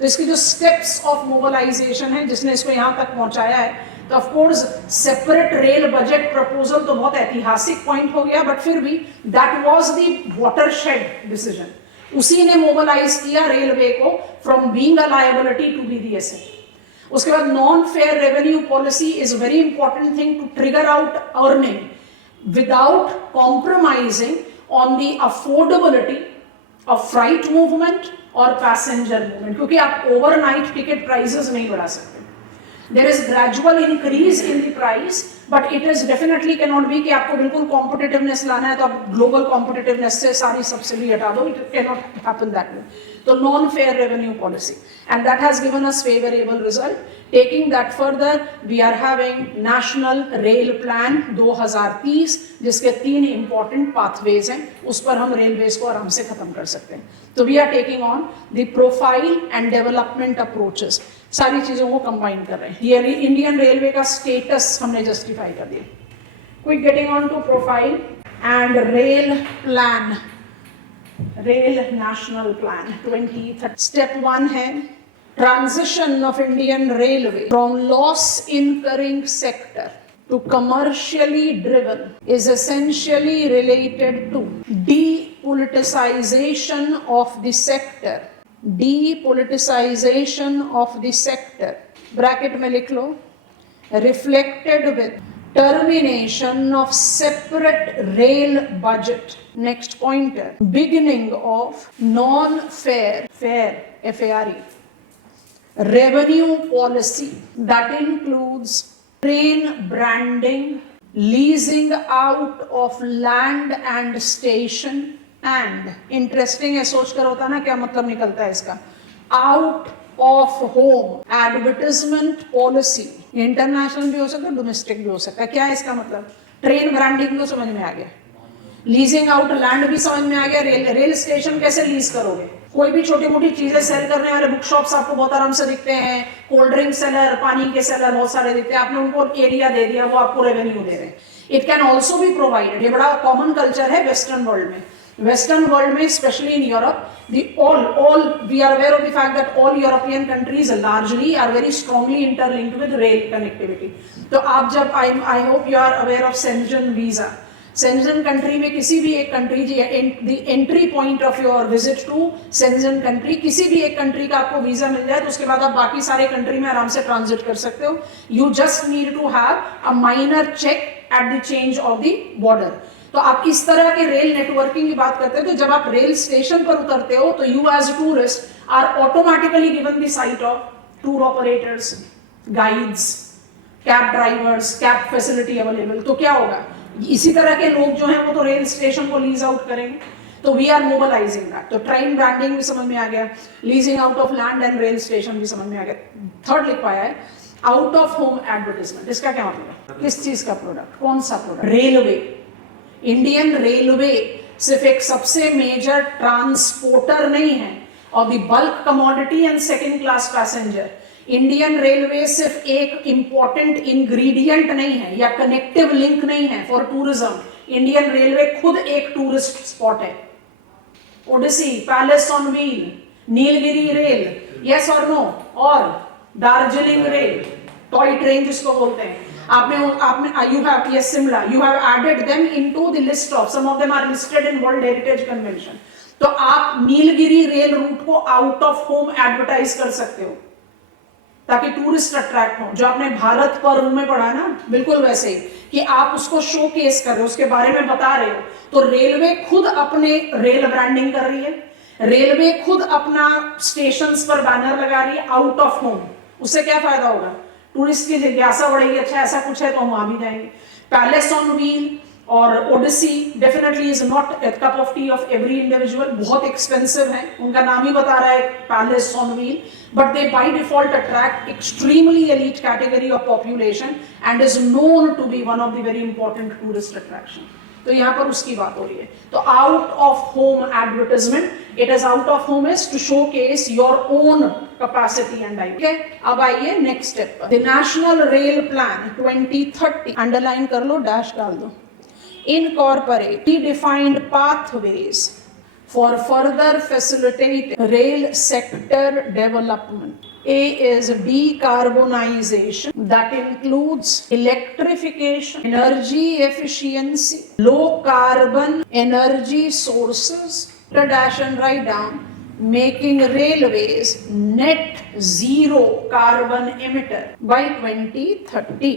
तो इसकी जो steps of mobilization है जिसने इसको यहाँ तक पहुँचाया है, तो of course separate rail budget proposal तो बहुत ऐतिहासिक पॉइंट हो गया, बट फिर भी that was the watershed decision. उसी ने मोबिलाइज किया रेलवे को from being a liability to be the asset. उसके बाद non fare revenue policy is very important thing to trigger out earning without compromising on the affordability of freight movement और passenger movement, क्योंकि आप overnight ticket prices नहीं बढ़ा सकते. There is gradual increase in the price, but it is definitely cannot be कि आपको बिल्कुल competitiveness लाना है तो आप global competitiveness से सारी subsidy हटा दो. It cannot happen that way. तो non-fair revenue policy, and that has given us favorable result. Taking that further, we are having National Rail Plan 2030, जिसके 3 important pathways हैं, उस पर हम railways को आराम से खत्म कर सकते हैं. तो we are taking on the profile and development approaches. सारी चीजों को कंबाइन कर रहे हैं. ये इंडियन रेलवे का स्टेटस हमने जस्टिफाई कर दिया. Quick getting on to profile and rail plan, rail national plan 2030. Step 1 है transition of Indian railway from loss incurring sector to commercially driven is essentially related to depoliticization of the sector. Depoliticization of the sector, bracket में लिख लो, reflected with termination of separate rail budget. Next pointer, beginning of non-fair, fair, F-A-R-E, revenue policy that includes train branding, leasing out of land and station, and interesting है, सोच कर होता ना क्या मतलब निकलता है इसका, out of home advertisement policy. International भी हो सकता है, डोमेस्टिक भी हो सकता है. क्या है इसका मतलब? ट्रेन ब्रांडिंग तो समझ में आ गया, लीजिंग आउट लैंड भी समझ में आ गया. रेल स्टेशन कैसे लीज करोगे? कोई भी छोटी मोटी चीजें सेल करने वाले बुक शॉप्स आपको बहुत आराम से दिखते हैं, कोल्ड ड्रिंक सेलर, पानी के सेलर बहुत सारे दिखते हैं. आपने उनको एरिया दे दिया, वो आपको रेवेन्यू दे रहे हैं. It can also be provided. ये बड़ा कॉमन कल्चर है वेस्टर्न वर्ल्ड में. Western world में, especially in Europe, all we are aware of the fact that all European countries largely are very strongly interlinked with rail connectivity. तो आप जब I hope you are aware of Schengen visa. Schengen country में किसी भी एक country, the entry point of your visit to Schengen country, किसी भी एक country का आपको visa मिल जाए तो उसके बाद आप बाकी सारे country में आराम से transit कर सकते हो. You just need to have a minor check at the change of the border. तो आप इस तरह के रेल नेटवर्किंग की बात करते हैं. तो जब आप रेल स्टेशन पर उतरते हो तो you as a tourist are automatically given the site of tour operators, guides, cab drivers, cab facility available. तो क्या होगा, इसी तरह के लोग जो हैं वो तो रेल स्टेशन को लीज आउट करेंगे. तो वी आर मोबिलाइजिंग दैट. तो ट्रेन ब्रांडिंग भी समझ में आ गया, leasing out of land and rail station भी समझ में आ गया. थर्ड लिख पाया है आउट ऑफ होम एडवर्टाइजमेंट. इसका क्या मतलब है? किस चीज का प्रोडक्ट, कौन सा प्रोडक्ट? रेलवे. इंडियन रेलवे सिर्फ एक सबसे मेजर ट्रांसपोर्टर नहीं है और the bulk commodity and second class passenger. Indian railway सिर्फ एक इंपॉर्टेंट इंग्रेडिएंट नहीं है या कनेक्टिव लिंक नहीं है फॉर टूरिज्म. इंडियन रेलवे खुद एक टूरिस्ट स्पॉट है. Odyssey, palace on wheel, Nilgiri rail, yes और नो, और दार्जिलिंग रेल, टॉय ट्रेन जिसको बोलते हैं. आपने you have, yes, Simla, you have added them into the list of, some of them are listed in World Heritage Convention. तो आप Nilgiri rail route को out of home advertise कर सकते हो ताकि टूरिस्ट अट्रैक्ट हो. जो आपने भारत पर्व में पढ़ा ना, बिल्कुल वैसे ही कि आप उसको शो केस कर रहे हो, उसके बारे में बता रहे हो. तो रेलवे खुद अपने रेल ब्रांडिंग कर रही है, रेलवे खुद अपना स्टेशंस पर बैनर लगा रही है आउट ऑफ होम. उससे क्या फायदा होगा? टूरिस्ट की जिज्ञासा बढ़ेगी, अच्छा ऐसा कुछ है तो हम वहां भी जाएंगे. पैलेस ऑन व्हील और Odyssey definitely is not a cup of tea of every individual. बहुत एक्सपेंसिव है, उनका नाम ही बता रहा है palace on wheel, but they by default attract extremely elite category of population and is known to be one of the very important tourist attraction. तो यहाँ पर उसकी बात हो रही है. तो out of home advertisement, it is out of home is to show case your own capacity and I. अब आइए नेक्स्ट स्टेप पर. The national rail plan 2030, underline कर लो, डैश डाल दो. Incorporate defined pathways for further facilitating rail sector development. A is decarbonization, that includes electrification, energy efficiency, low carbon energy sources, dash and write down, making railways net zero carbon emitter by 2030.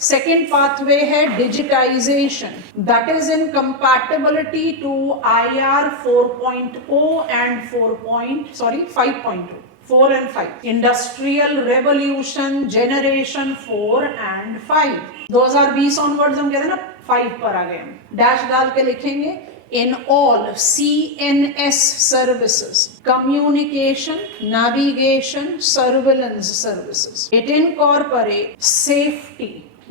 Second pathway है digitization, that is in compatibility to IR 4.0 and 5.0, 4 and 5, industrial revolution generation 4 and 5, 2020 onwards हम कहते हैं ना 5 पर आ गए हम, dash डाल के लिखेंगे in all CNS services, communication, navigation, surveillance services. It incorporates safety,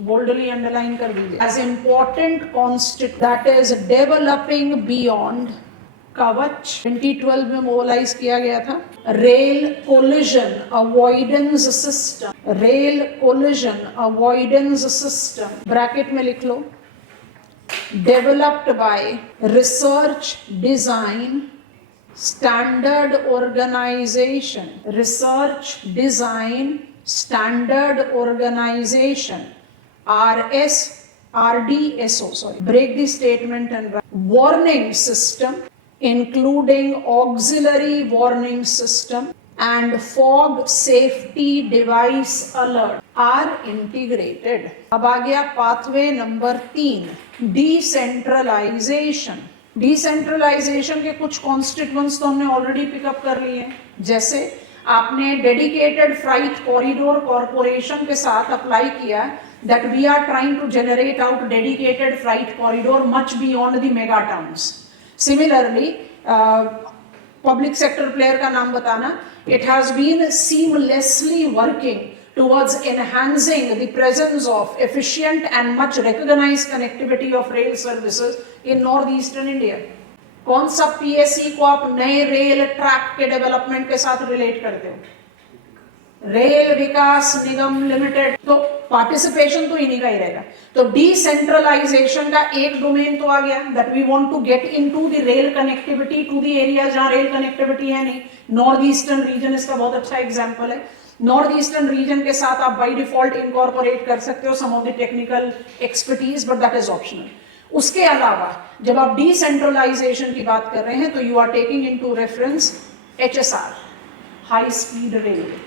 boldly underline कर दीजिए, as important constituent that is developing beyond कवच 2012 में मोबालाइज किया गया था, rail collision avoidance system, rail collision avoidance system bracket में लिख लो, developed by research design standard organization, research design standard organization, RDSO, break the statement and write. Warning system including auxiliary warning system and fog safety device alert are integrated. अब आ गया pathway number 3, decentralisation. Decentralisation के कुछ constituents तो हमने already pickup कर लिए हैं, जैसे आपने डेडिकेटेड फ्राइट कॉरिडोर कॉरपोरेशन के साथ अप्लाई किया that we are trying to generate out dedicated freight corridor much beyond the mega towns. Similarly public sector player का नाम बताना, it has been seamlessly working towards enhancing the presence of efficient and much recognized connectivity of rail services in northeastern India. कौन सा PSE को आप नए rail track के development के साथ रिलेट करते हो? रेल विकास निगम लिमिटेड। तो पार्टिसिपेशन तो इन्हीं का ही रहेगा। तो डिसेंट्रलाइजेशन का एक डोमेन तो आ गया, that we want to get into the rail connectivity to the areas जहां रेल कनेक्टिविटी है नहीं। नॉर्थ ईस्टर्न रीजन इसका बहुत अच्छा एग्जांपल है। नॉर्थ ईस्टर्न रीजन के साथ आप बाय डिफॉल्ट इनकॉर्पोरेट कर सकते हो some of the technical expertise, but that is optional. उसके अलावा जब आप डिसेंट्रलाइजेशन की बात कर रहे हैं तो you are taking into reference HSR, high speed railway,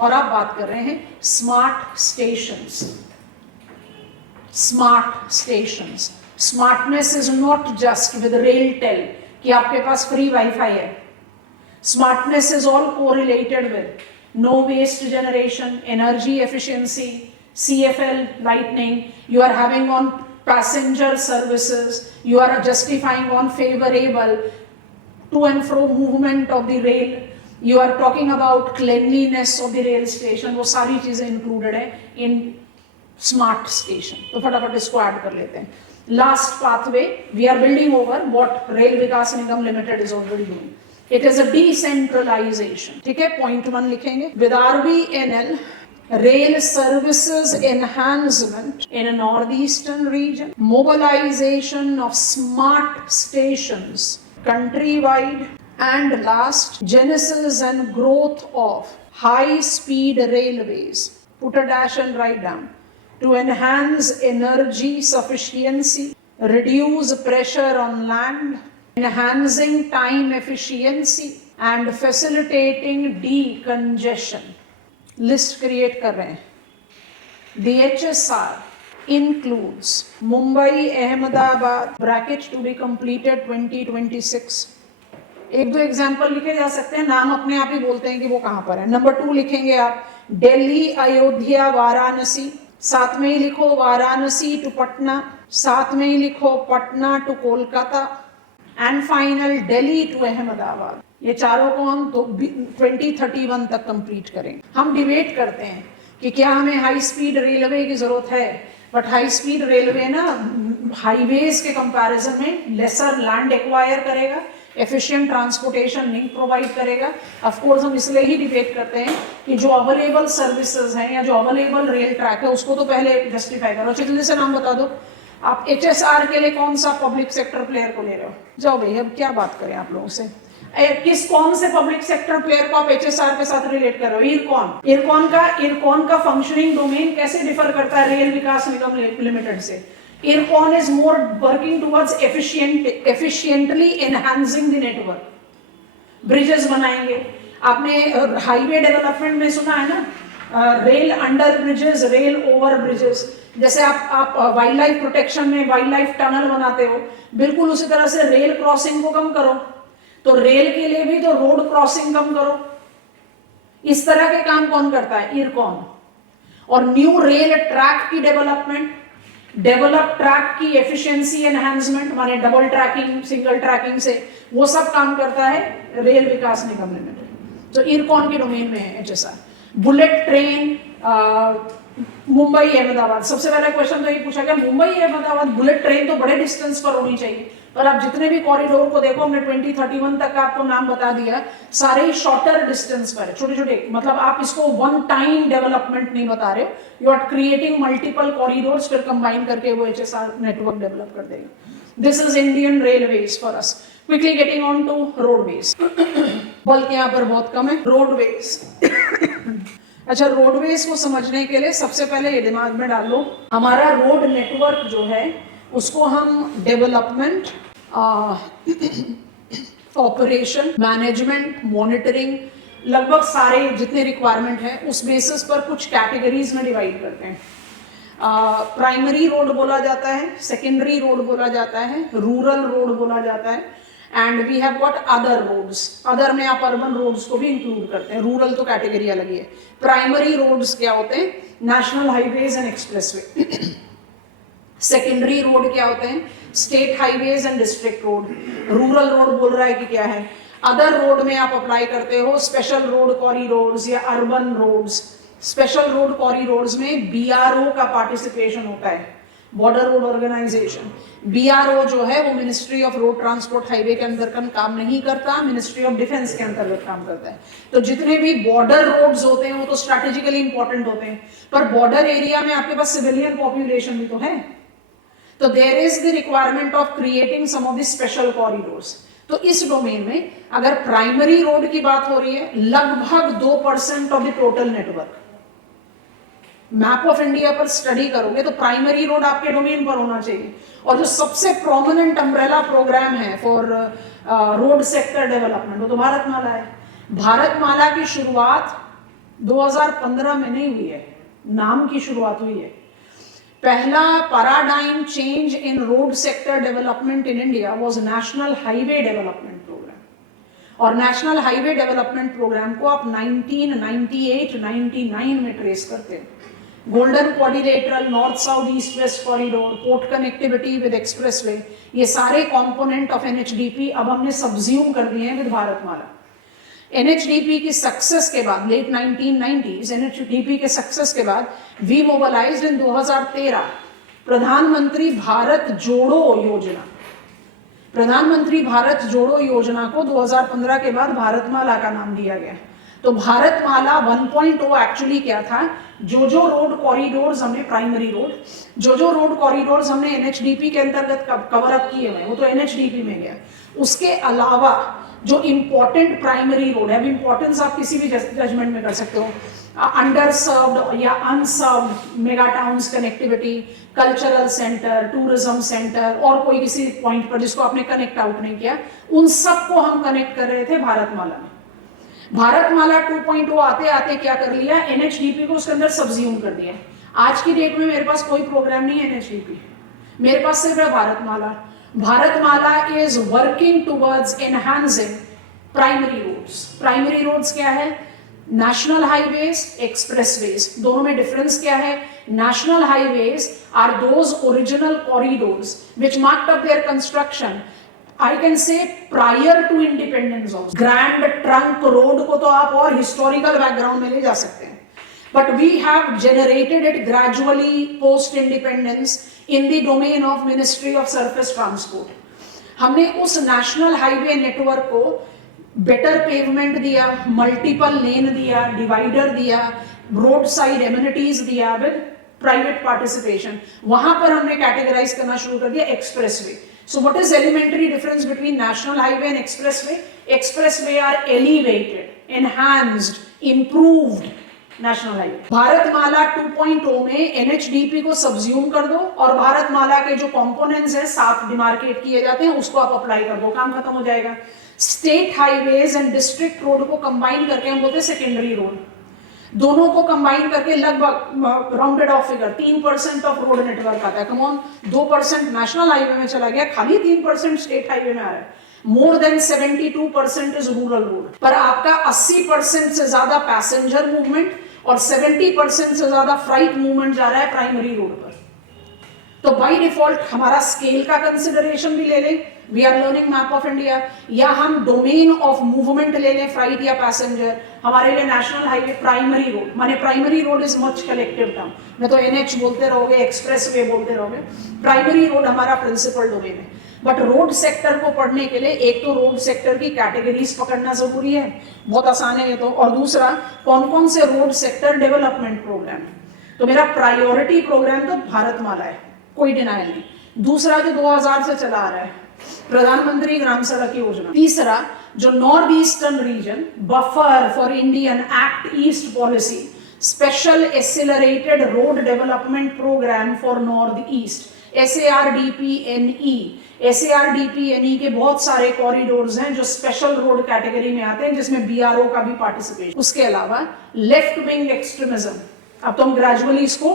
और आप बात कर रहे हैं smart stations. Smart stations, smartness is not just with RailTel कि आपके पास फ्री वाईफाई है। Smartness is all correlated with no waste generation, energy efficiency, CFL lightning, you are having on passenger services, you are justifying on favorable to and fro movement of the rail, you are talking about cleanliness of the rail station, वो सारी चीजें included है in smart station। तो फटाफट इसको add कर लेते हैं। Last pathway we are building over what Rail Vikas Nigam Limited is already doing. It is a decentralization, ठीक है। Point 1 लिखेंगे, with RVNL rail services enhancement in a northeastern region, mobilization of smart stations countrywide, and last, genesis and growth of high speed railways, put a dash and write down, to enhance energy sufficiency, reduce pressure on land, enhancing time efficiency and facilitating decongestion। List create कर रहे हैं। The HSR includes Mumbai Ahmedabad bracket to be completed 2026। एक दो example लिखे जा सकते हैं, नाम अपने आप ही बोलते हैं कि वो कहां पर है। नंबर 2 लिखेंगे आप दिल्ली अयोध्या वाराणसी, साथ में ही लिखो वाराणसी टू पटना, साथ में ही लिखो Patna to Kolkata, and final Delhi to Ahmedabad. ये चारों को हम 2031 तक कंप्लीट करेंगे। हम डिबेट करते हैं कि क्या हमें हाई स्पीड रेलवे की जरूरत है, बट हाई स्पीड रेलवे ना हाईवेज के कंपैरिजन में लेसर लैंड एक्वायर करेगा, एफिशिएंट ट्रांसपोर्टेशन नहीं प्रोवाइड करेगा। ऑफ कोर्स हम इसलिए ही डिबेट करते हैं कि जो अवेलेबल सर्विसेज हैं या जो अवेलेबल रेल ट्रैक है उसको तो पहले जस्टिफाई करो। जल्दी से नाम बता दो आप HSR के लिए कौन सा पब्लिक सेक्टर प्लेयर को ले रहे हो? जाओ भाई, अब क्या बात करें आप लोगों से। कौन से पब्लिक सेक्टर प्लेयर को आप HSR के साथ रिलेट कर रहे हो? इरकॉन का फंक्शनिंग डोमेन कैसे डिफर करता है रेल विकास निगम लिमिटेड से? IRCON is more working towards efficiently enhancing the network. Bridges बनाएंगे, आपने हाईवे डेवलपमेंट में सुना है ना, rail under bridges, rail over bridges, जैसे आप वाइल्ड लाइफ प्रोटेक्शन में वाइल्ड लाइफ टनल बनाते हो, बिल्कुल उसी तरह से रेल क्रॉसिंग को कम करो, तो रेल के लिए भी तो रोड क्रॉसिंग कम करो। इस तरह के काम कौन करता है? इरकॉन। और न्यू रेल ट्रैक की डेवलपमेंट, डेवलप ट्रैक की एफिशिएंसी एनहांसमेंट, माने डबल ट्रैकिंग, सिंगल ट्रैकिंग से, वो सब काम करता है रेल विकास निगम लिमिटेड। तो इरकॉन के डोमेन में है HSR। Bullet train, Mumbai Ahmedabad, सबसे पहला क्वेश्चन तो ये पूछा गया मुंबई अहमदाबाद बुलेट ट्रेन तो बड़े डिस्टेंस पर होनी चाहिए, पर आप जितने भी कॉरिडोर को देखो, हमने 2031 तक का आपको नाम बता दिया, सारे ही शॉर्टर डिस्टेंस पर है, छोटे छोटे, मतलब आप इसको वन टाइम डेवलपमेंट नहीं बता रहे हो, you are creating multiple corridors, फिर कंबाइन करके वो HSR नेटवर्क डेवलप कर देगा। This is Indian railways for us. Quickly getting on to roadways, बल्कि यहाँ पर बहुत कम है रोडवेज। अच्छा, रोडवेज को समझने के लिए सबसे पहले ये दिमाग में डाल लो, हमारा रोड नेटवर्क जो है उसको हम डेवलपमेंट, ऑपरेशन, मैनेजमेंट, मॉनिटरिंग, लगभग सारे जितने रिक्वायरमेंट है उस बेसिस पर कुछ कैटेगरीज में डिवाइड करते हैं। प्राइमरी रोड बोला जाता है, सेकेंडरी रोड बोला जाता है, रूरल रोड बोला जाता है, and we have got other roads. Other में आप अर्बन रोड्स को भी इंक्लूड करते हैं, रूरल तो कैटेगरी अलग ही है। प्राइमरी रोड्स क्या होते हैं? National highways and expressway. Secondary road क्या होते हैं? State highways and district road. Rural road बोल रहा है कि क्या है? अदर रोड में आप अप्लाई करते हो स्पेशल रोड कॉरिडोर्स या urban roads. Special road corridors में BRO का पार्टिसिपेशन होता है, बॉर्डर रोड ऑर्गेनाइजेशन। BRO जो है वो ministry of road transport highway के अंदर काम नहीं करता, मिनिस्ट्री ऑफ डिफेंस के अंतर्गत काम करता है। तो जितने भी बॉर्डर रोड्स होते हैं वो तो स्ट्रैटेजिकली इंपॉर्टेंट होते हैं, पर बॉर्डर एरिया में आपके पास सिविलियन पॉपुलेशन भी तो है, तो there is the requirement of creating some of the special corridors. तो इस डोमेन में अगर प्राइमरी रोड की बात हो रही है, लगभग 2% of the total network. Map of India पर स्टडी करोगे तो प्राइमरी रोड आपके डोमेन पर होना चाहिए। और जो सबसे प्रोमिनेंट अम्ब्रेला प्रोग्राम है फॉर रोड सेक्टर डेवलपमेंट वो तो भारतमाला है। भारतमाला की शुरुआत 2015 में नहीं हुई है, नाम की शुरुआत हुई है। पहला paradigm change in road sector development in India was national highway development programme. और नेशनल हाईवे डेवलपमेंट प्रोग्राम को आप 1998-99 में ट्रेस करते हैं। Golden quadrilateral, north south east west corridor, port connectivity with expressway, ये सारे कंपोनेंट ऑफ NHDP अब हमने सब्ज्यूम कर दिए हैं विद भारतमाला। NHDP की सक्सेस के बाद, लेट 1990s, NHDP के सक्सेस के बाद वी मोबिलाइज्ड इन 2013 प्रधानमंत्री भारत जोड़ो योजना। प्रधानमंत्री भारत जोड़ो योजना को 2015 के बाद भारतमाला का नाम दिया गया। तो भारतमाला 1.0 एक्चुअली क्या था? जो रोड कॉरिडोर्स हमने, प्राइमरी रोड, जो रोड कॉरिडोर्स हमने NHDP के अंतर्गत कवर अप किए हुए वो तो NHDP में गया। उसके अलावा जो इंपॉर्टेंट प्राइमरी रोड है, अब इंपॉर्टेंस आप किसी भी जजमेंट में कर सकते हो, अंडर सर्व्ड या unserved mega towns connectivity, cultural centre, tourism centre, और कोई किसी पॉइंट पर जिसको आपने कनेक्ट आउट नहीं किया, उन सबको हम कनेक्ट कर रहे थे भारतमाला में। भारतमाला 2.0 आते आते क्या कर लिया? NHDP को उसके अंदर सब्ज्यूम कर दिया। आज की डेट में मेरे पास कोई प्रोग्राम नहीं है NHDP, मेरे पास सिर्फ है Bharatmala. Bharatmala is working towards enhancing primary roads. Primary roads क्या है? National highways, expressways. दोनों में डिफरेंस क्या है? National highways are those original corridors which marked up their construction, I can say prior to independence also. Grand Trunk Road को तो आप और historical background में ले जा सकते हैं, but we have generated it gradually post independence in the domain of Ministry of Surface Transport. हमने उस नेशनल हाईवे नेटवर्क को बेटर पेवमेंट दिया, मल्टीपल लेन दिया, डिवाइडर दिया, रोड साइड एमिनिटीज दिया विद प्राइवेट पार्टिसिपेशन। वहां पर हमने कैटेगराइज करना शुरू कर दिया expressway. So what is elementary difference between national highway and expressway? Expressway are elevated, enhanced, improved national highway. Bharatmala 2.0 में NHDP को सब्ज्यूम कर दो और भारतमाला के जो कंपोनेंट्स हैं साफ डिमार्केट किए जाते हैं उसको आप अप्लाई कर दो, काम खत्म हो जाएगा। State highways and district road को कंबाइन करके हम बोलते हैं सेकेंडरी रोड। दोनों को कंबाइन करके लगभग rounded off figure 3% of road network आता है। कम ऑन, 2% नेशनल हाईवे में चला गया, खाली 3% स्टेट हाईवे में आ रहा है। More than 72% is rural road. पर आपका 80% से ज्यादा पैसेंजर मूवमेंट और 70% से ज्यादा फ्राइट मूवमेंट जा रहा है प्राइमरी रोड पर। तो बाय डिफॉल्ट हमारा स्केल का कंसिडरेशन भी ले लें, we are learning map of India, या हम डोमेन ऑफ मूवमेंट ले लें फ्राइट या पैसेंजर, हमारे लिए नेशनल हाईवे प्राइमरी रोड, माने primary road is much collective term, मैं तो एनएच बोलते रहोगे, एक्सप्रेस वे बोलते रहोगे, प्राइमरी रोड हमारा प्रिंसिपल डोमेन है। बट रोड सेक्टर को पढ़ने के लिए एक तो रोड सेक्टर की कैटेगरीज पकड़ना जरूरी है, बहुत आसान है ये तो, और दूसरा कौन कौन से रोड सेक्टर डेवलपमेंट प्रोग्राम। तो मेरा प्रायोरिटी प्रोग्राम तो भारतमाला है, कोई डिनाइल नहीं। दूसरा जो 2000 से चला आ रहा है प्रधानमंत्री ग्राम सड़क योजना। तीसरा जो north eastern region buffer for Indian act east policy, special accelerated road development programme for north east, SARDPNE। SARDPNE के बहुत सारे कॉरिडोर्स हैं जो स्पेशल रोड कैटेगरी में आते हैं, जिसमें BRO का भी पार्टिसिपेशन। उसके अलावा लेफ्ट विंग एक्सट्रीमिज्म, अब तो हम ग्रेजुअली इसको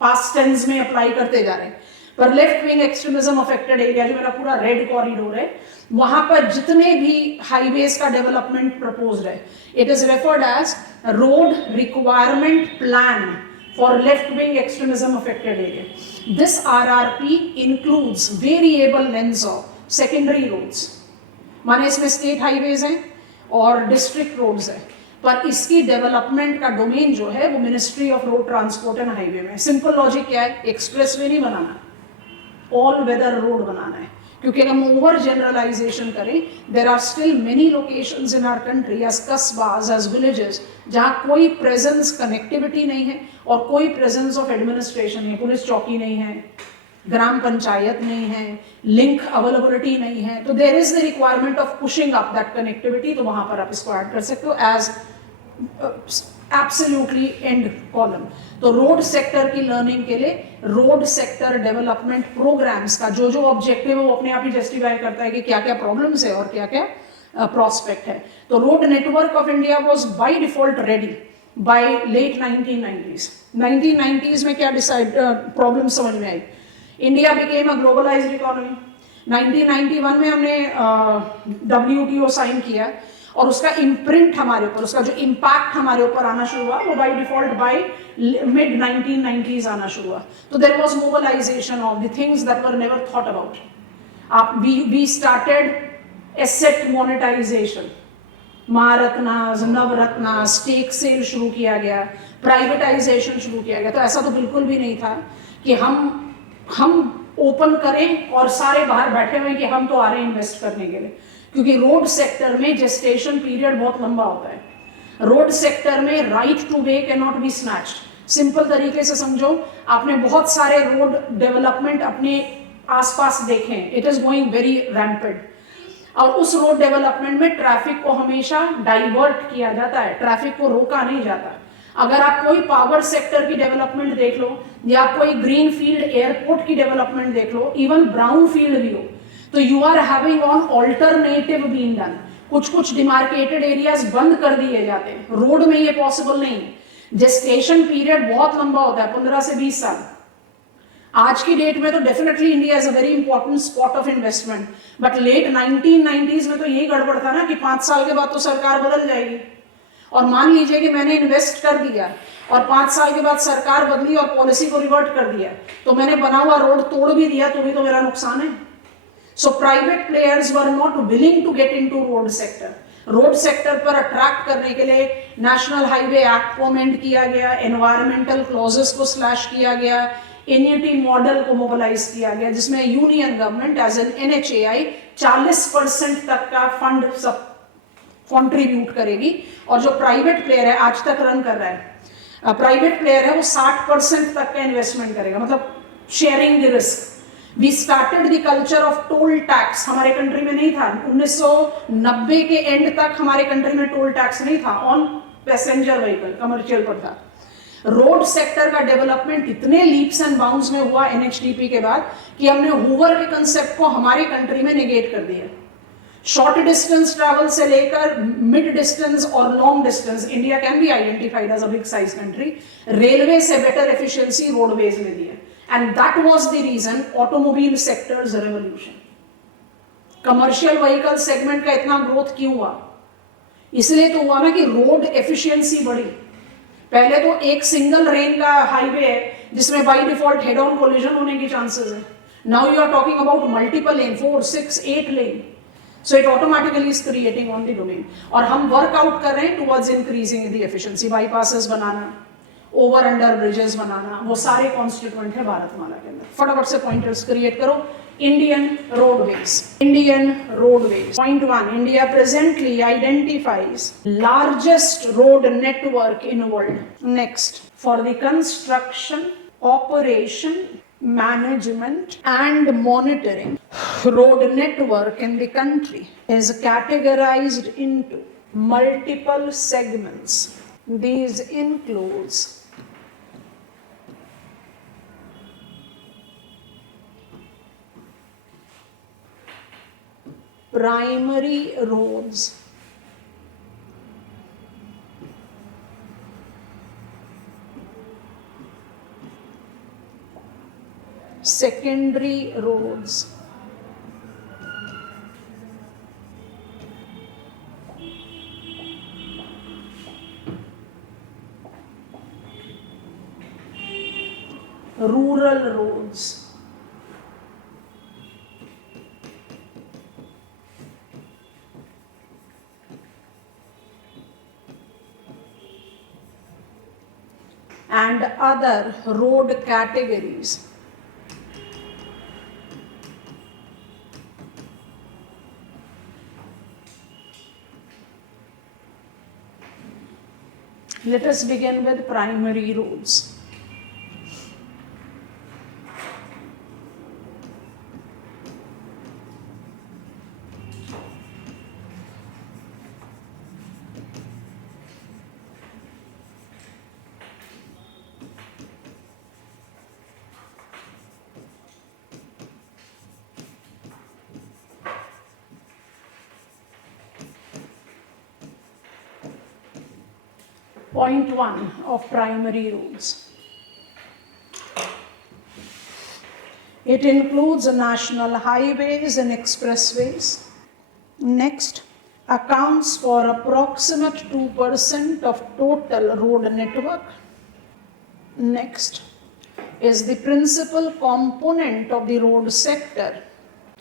पास्ट टेंस में अप्लाई करते जा रहे हैं, पर left wing extremism affected area जो मेरा पूरा रेड कॉरिडोर है, वहां पर जितने भी हाईवेज का डेवलपमेंट प्रपोज्ड है, it is referred as road requirement plan for left wing extremism affected area. This RRP includes variable lengths of secondary roads, माने इसमें स्टेट हाईवेज हैं और डिस्ट्रिक्ट रोड्स हैं, पर इसकी डेवलपमेंट का डोमेन जो है वो ministry of road transport and highway में। सिंपल लॉजिक क्या है, एक्सप्रेसवे नहीं बनाना, ऑल वेदर रोड बनाना है, क्योंकि अगर हम ओवर जनरलाइजेशन करें, there are still many locations in our country as कस्बास एज विलेजेस जहाँ कोई प्रेजेंस कनेक्टिविटी नहीं है और कोई प्रेजेंस ऑफ एडमिनिस्ट्रेशन नहीं है, पुलिस चौकी नहीं है, ग्राम पंचायत नहीं है, लिंक अवेलेबिलिटी नहीं है, तो there is the requirement of pushing up that connectivity. तो वहां पर आप इसको ऐड कर सकते हो एज एब्सोल्युटली एंड कॉलम। तो रोड सेक्टर की लर्निंग के लिए रोड सेक्टर डेवलपमेंट प्रोग्राम्स का जो जो ऑब्जेक्टिव है वो अपने आप ही जस्टिफाई करता है कि क्या क्या प्रॉब्लम्स है और क्या क्या प्रॉस्पेक्ट है। तो road network of India was by default ready by late 1990s। 1990s में क्या डिसाइड प्रॉब्लम समझ में आई, India became a globalized economy. 1991 में हमने WTO साइन किया और उसका इम्प्रिंट हमारे ऊपर, उसका जो इम्पैक्ट हमारे ऊपर आना शुरू हुआ वो by default by mid 1990s आना शुरू हुआ। तो there was mobilization of the things that were never thought about. We started asset monetization, महारत्नास, नवरत्नास, स्टेक सेल शुरू किया गया, प्राइवेटाइजेशन शुरू किया गया। तो ऐसा तो बिल्कुल भी नहीं था कि हम ओपन करें और सारे बाहर बैठे हुए कि हम तो आ रहे हैं इन्वेस्ट करने के लिए, क्योंकि रोड सेक्टर में जेस्टेशन पीरियड बहुत लंबा होता है। रोड सेक्टर में right two way can not be snatched. Simple तरीके से समझो, आपने बहुत सारे रोड डेवलपमेंट अपने आसपास देखे हैं, इट इज गोइंग वेरी रैम्पेड, और उस रोड डेवलपमेंट में ट्रैफिक को हमेशा डाइवर्ट किया जाता है, ट्रैफिक को रोका नहीं जाता। अगर आप कोई पावर सेक्टर की डेवलपमेंट देख लो या कोई ग्रीन फील्ड एयरपोर्ट की डेवलपमेंट देख लो, इवन ब्राउन फील्ड भी हो, तो you are having on alternative being done. कुछ कुछ डिमार्केटेड एरियाज बंद कर दिए जाते हैं, रोड में ये पॉसिबल नहीं है। जेस्टेशन पीरियड बहुत लंबा होता है, 15 से 20 साल। आज की डेट में तो definitely India is a very important spot of investment, but let 1990s में तो यही गड़बड़ था ना कि 5 साल के बाद तो सरकार बदल जाएगी, और मान लीजिए कि मैंने इन्वेस्ट कर दिया और 5 साल के बाद सरकार बदली और पॉलिसी को रिवर्ट कर दिया, तो मैंने बना हुआ रोड तोड़ भी दिया तो भी तो मेरा नुकसान है। So private players were not willing to get into road sector. Road sector पर अट्रैक्ट करने के लिए नेशनल हाईवे एक्ट को अमेंड किया गया, एनवायरमेंटल क्लॉजेस को स्लैश किया गया, NUT मॉडल को मोबिलाइज किया गया, जिसमें union government as an NHAI 40% तक का फंड सब कंट्रीब्यूट करेगी, और जो प्राइवेट प्लेयर है आज तक रन कर रहा है, प्राइवेट प्लेयर है वो 60% तक का इन्वेस्टमेंट करेगा, मतलब sharing the risk. We started the culture of toll tax, हमारे कंट्री में नहीं था। 1990 के एंड तक हमारे कंट्री में टोल टैक्स नहीं था ऑन पैसेंजर व्हीकल, कमर्शियल पर था। रोड सेक्टर का डेवलपमेंट इतने लीप्स एंड बाउंड्स में हुआ NHDP के बाद कि हमने हूवर के कंसेप्ट को हमारे कंट्री में नेगेट कर दिया। शॉर्ट डिस्टेंस ट्रैवल से लेकर मिड डिस्टेंस और long distance, India can be identified as a big size country. Railway से बेटर एफिशिएंसी रोडवेज में दी है, and that was the reason automobile sectors revolution. Commercial vehicle segment का इतना growth क्यों हुआ? इसलिए तो हुआ ना कि रोड एफिशिएंसी बढ़ी. पहले तो एक सिंगल लेन का हाईवे है जिसमें by default head on collision होने की चांसेस है. Now you are talking about multiple lane, 4, 6, 8 lane. So it automatically is creating on the domain. और हम वर्कआउट कर रहे हैं towards increasing the efficiency. bypasses बनाना, ओवर अंडर ब्रिजेस बनाना, वो सारे कॉन्स्टिट्यूएंट है भारतमाला के अंदर. फटाफट से पॉइंटर्स क्रिएट करो. Indian roadways. Indian roadways. Point 1, India presently identifies largest road network in world. Next, for the construction, operation, management and monitoring road network in the country is categorized into multiple segments. These includes primary roads, secondary roads, rural roads, and other road categories. Let us begin with primary roads. Point 1 of primary roads. It includes national highways and expressways. Next, accounts for approximate 2% of total road network. Next is the principal component of the road sector,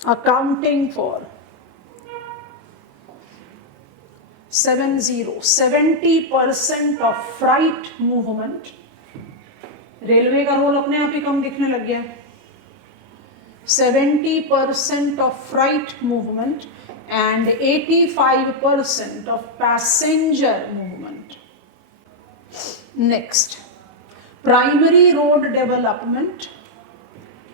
accounting for 70% of freight movement. Railway का role अपने आप ही कम दिखने लग गया. 70% of freight movement and 85% of passenger movement. Next, primary road development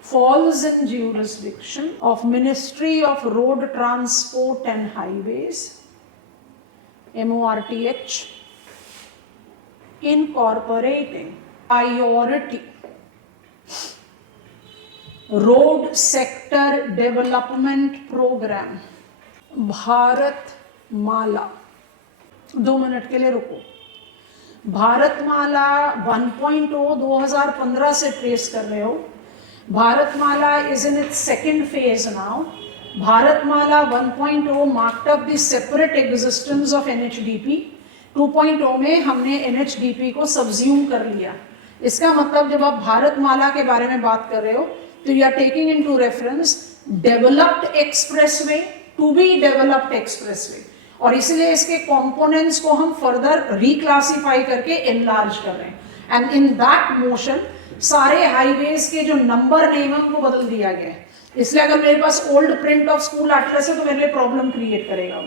falls in jurisdiction of Ministry of Road Transport and Highways, MORTH, incorporating priority road sector development program, Bharatmala. 2 minute के लिए रुको. भारतमाला 1.0 2015 से ट्रेस कर रहे हो. Bharatmala is in its second phase now. Bharatmala 1.0 marked up the separate existence of NHDP. 2.0 में हमने NHDP को subsume कर लिया. इसका मतलब जब आप भारतमाला के बारे में बात कर रहे हो तो you are taking into reference developed expressway to be developed expressway, और इसलिए इसके components को हम further reclassify करके enlarge कर रहे हैं. And in that motion सारे highways के जो number नेम को बदल दिया गया है. इसलिए अगर मेरे पास old print of school atlas है तो मेरे लिए प्रॉब्लम क्रिएट करेगा.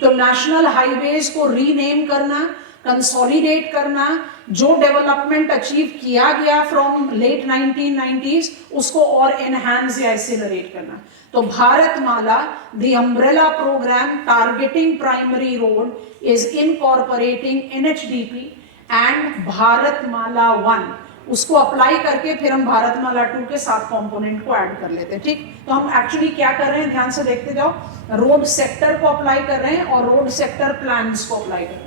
तो नेशनल हाईवेज को रीनेम करना, कंसोलिडेट करना, जो डेवलपमेंट अचीव किया गया फ्रॉम लेट 1990s उसको और एनहांस या एक्सेलरेट करना. तो Bharatmala, the umbrella programme targeting primary road, is incorporating NHDP and Bharatmala 1, उसको अप्लाई करके फिर हम भारतमाला 2 के 7 कंपोनेंट को ऐड कर लेते हैं, ठीक। तो हम एक्चुअली क्या कर रहे हैं, ध्यान से देखते जाओ, रोड सेक्टर को अप्लाई कर रहे हैं और रोड सेक्टर प्लान्स को अप्लाई कर रहे हैं।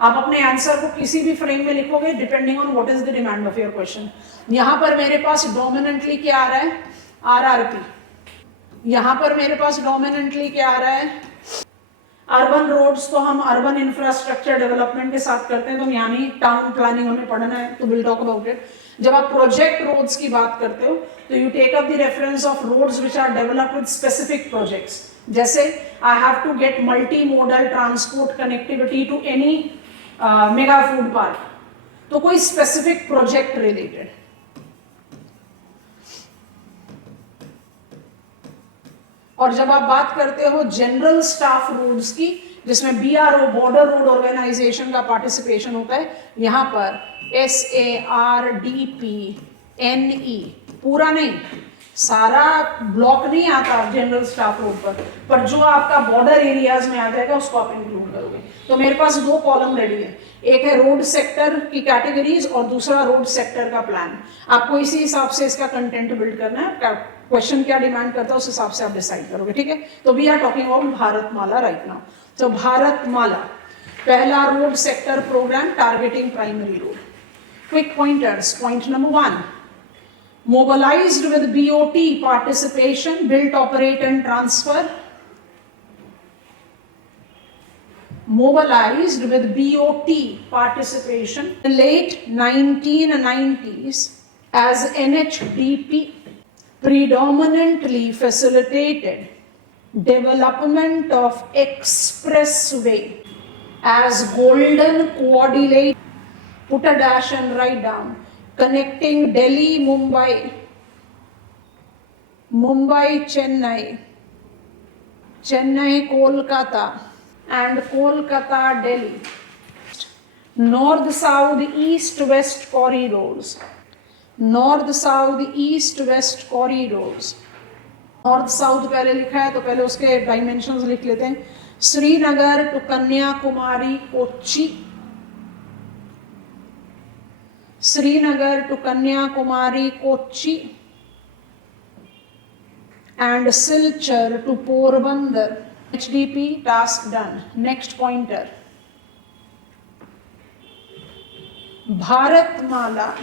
आप अपने आंसर को किसी भी फ्रेम में लिखोगे depending on what is the demand of your question. यहां पर मेरे पास डोमिनेंटली क्या आ रहा है, आरआरपी। यहां पर मेरे पास डोमिनेंटली क्या आ रहा है, अर्बन रोड्स। तो हम अर्बन इंफ्रास्ट्रक्चर डेवलपमेंट के साथ करते हैं, तो यानी टाउन प्लानिंग हमें पढ़ना है, तो विल टॉक अबाउट इट। जब आप प्रोजेक्ट रोड्स की बात करते हो तो you take up the reference of roads which are developed with specific projects. जैसे I have to get multi modal transport connectivity to any mega food park, तो कोई स्पेसिफिक प्रोजेक्ट रिलेटेड। और जब आप बात करते हो जनरल स्टाफ रोड्स की, जिसमें बीआरओ बॉर्डर रोड ऑर्गेनाइजेशन का पार्टिसिपेशन होता है, यहां पर SARDPNE पूरा नहीं, सारा ब्लॉक नहीं आता जनरल स्टाफ रोड पर जो आपका बॉर्डर एरियाज में आ जाएगा उसको आप इंक्लूड करोगे। तो मेरे पास 2 कॉलम रेडी है, एक है रोड सेक्टर की कैटेगरीज और दूसरा रोड सेक्टर का प्लान। आपको इसी हिसाब से इसका कंटेंट बिल्ड करना है, क्वेश्चन क्या डिमांड करता है उस हिसाब से आप डिसाइड करोगे, ठीक है। तो we are talking about Bharatmala right now. तो भारतमाला पहला road sector programme targeting primary road. Quick pointers, point number 1, mobilized with BOT participation, built, operate and transfer. Mobilized with BOT participation in the late 1990s as NHDP predominantly facilitated development of expressway as golden coordinate, put a dash and write down, connecting Delhi, Mumbai, Chennai, Kolkata and Kolkata, Delhi. North, South, East, West corridors. North, South, East, West corridors. North, South पहले लिखा है तो पहले उसके dimensions लिख लेते हैं। Srinagar to Kanyakumari, Kochi, Srinagar to Kanyakumari, Kochi, and Silchar to Porbandar. HDP task done. Next pointer. Bharatmala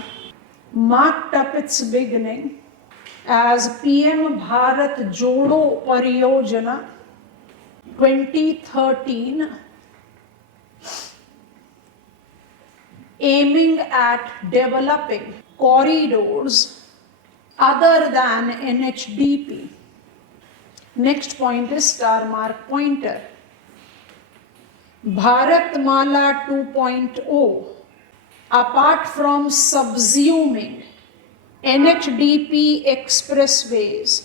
marked up its beginning as PM Bharat Jodo Pariyojana 2013, aiming at developing corridors other than NHDP. Next point is star mark pointer. Bharatmala 2.0, apart from subsuming NHDP expressways,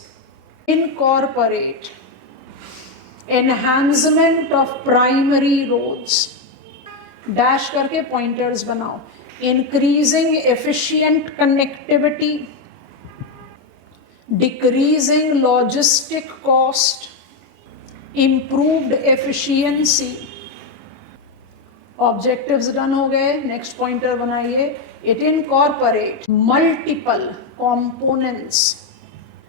incorporate enhancement of primary roads, dash करके pointers बनाओ, increasing efficient connectivity, decreasing logistic cost, improved efficiency. Objectives done हो गए, next pointer बनाइए। It incorporate multiple components,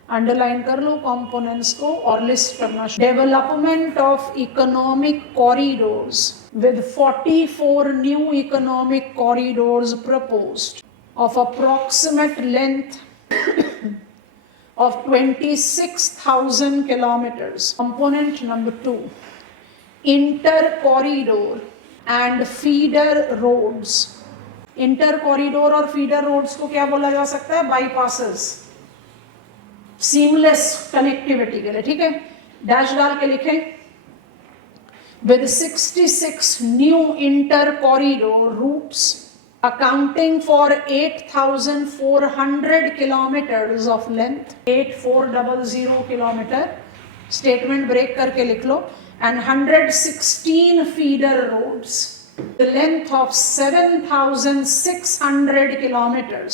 underline कर लो components को और list करना। Development of economic corridors with 44 new economic corridors proposed of approximate length of 26,000 kilometers. Component number 2, inter-corridor and feeder roads. Inter-corridor और feeder roads को क्या बोला जा सकता है, bypasses, seamless connectivity के लिए, ठीक है। डैश डाल के लिखें, with 66 new inter-corridor routes accounting for 8,400 kilometers of length, 8400 kilometer, statement break करके लिख लो, and 116 feeder roads, the length of 7,600 kilometers.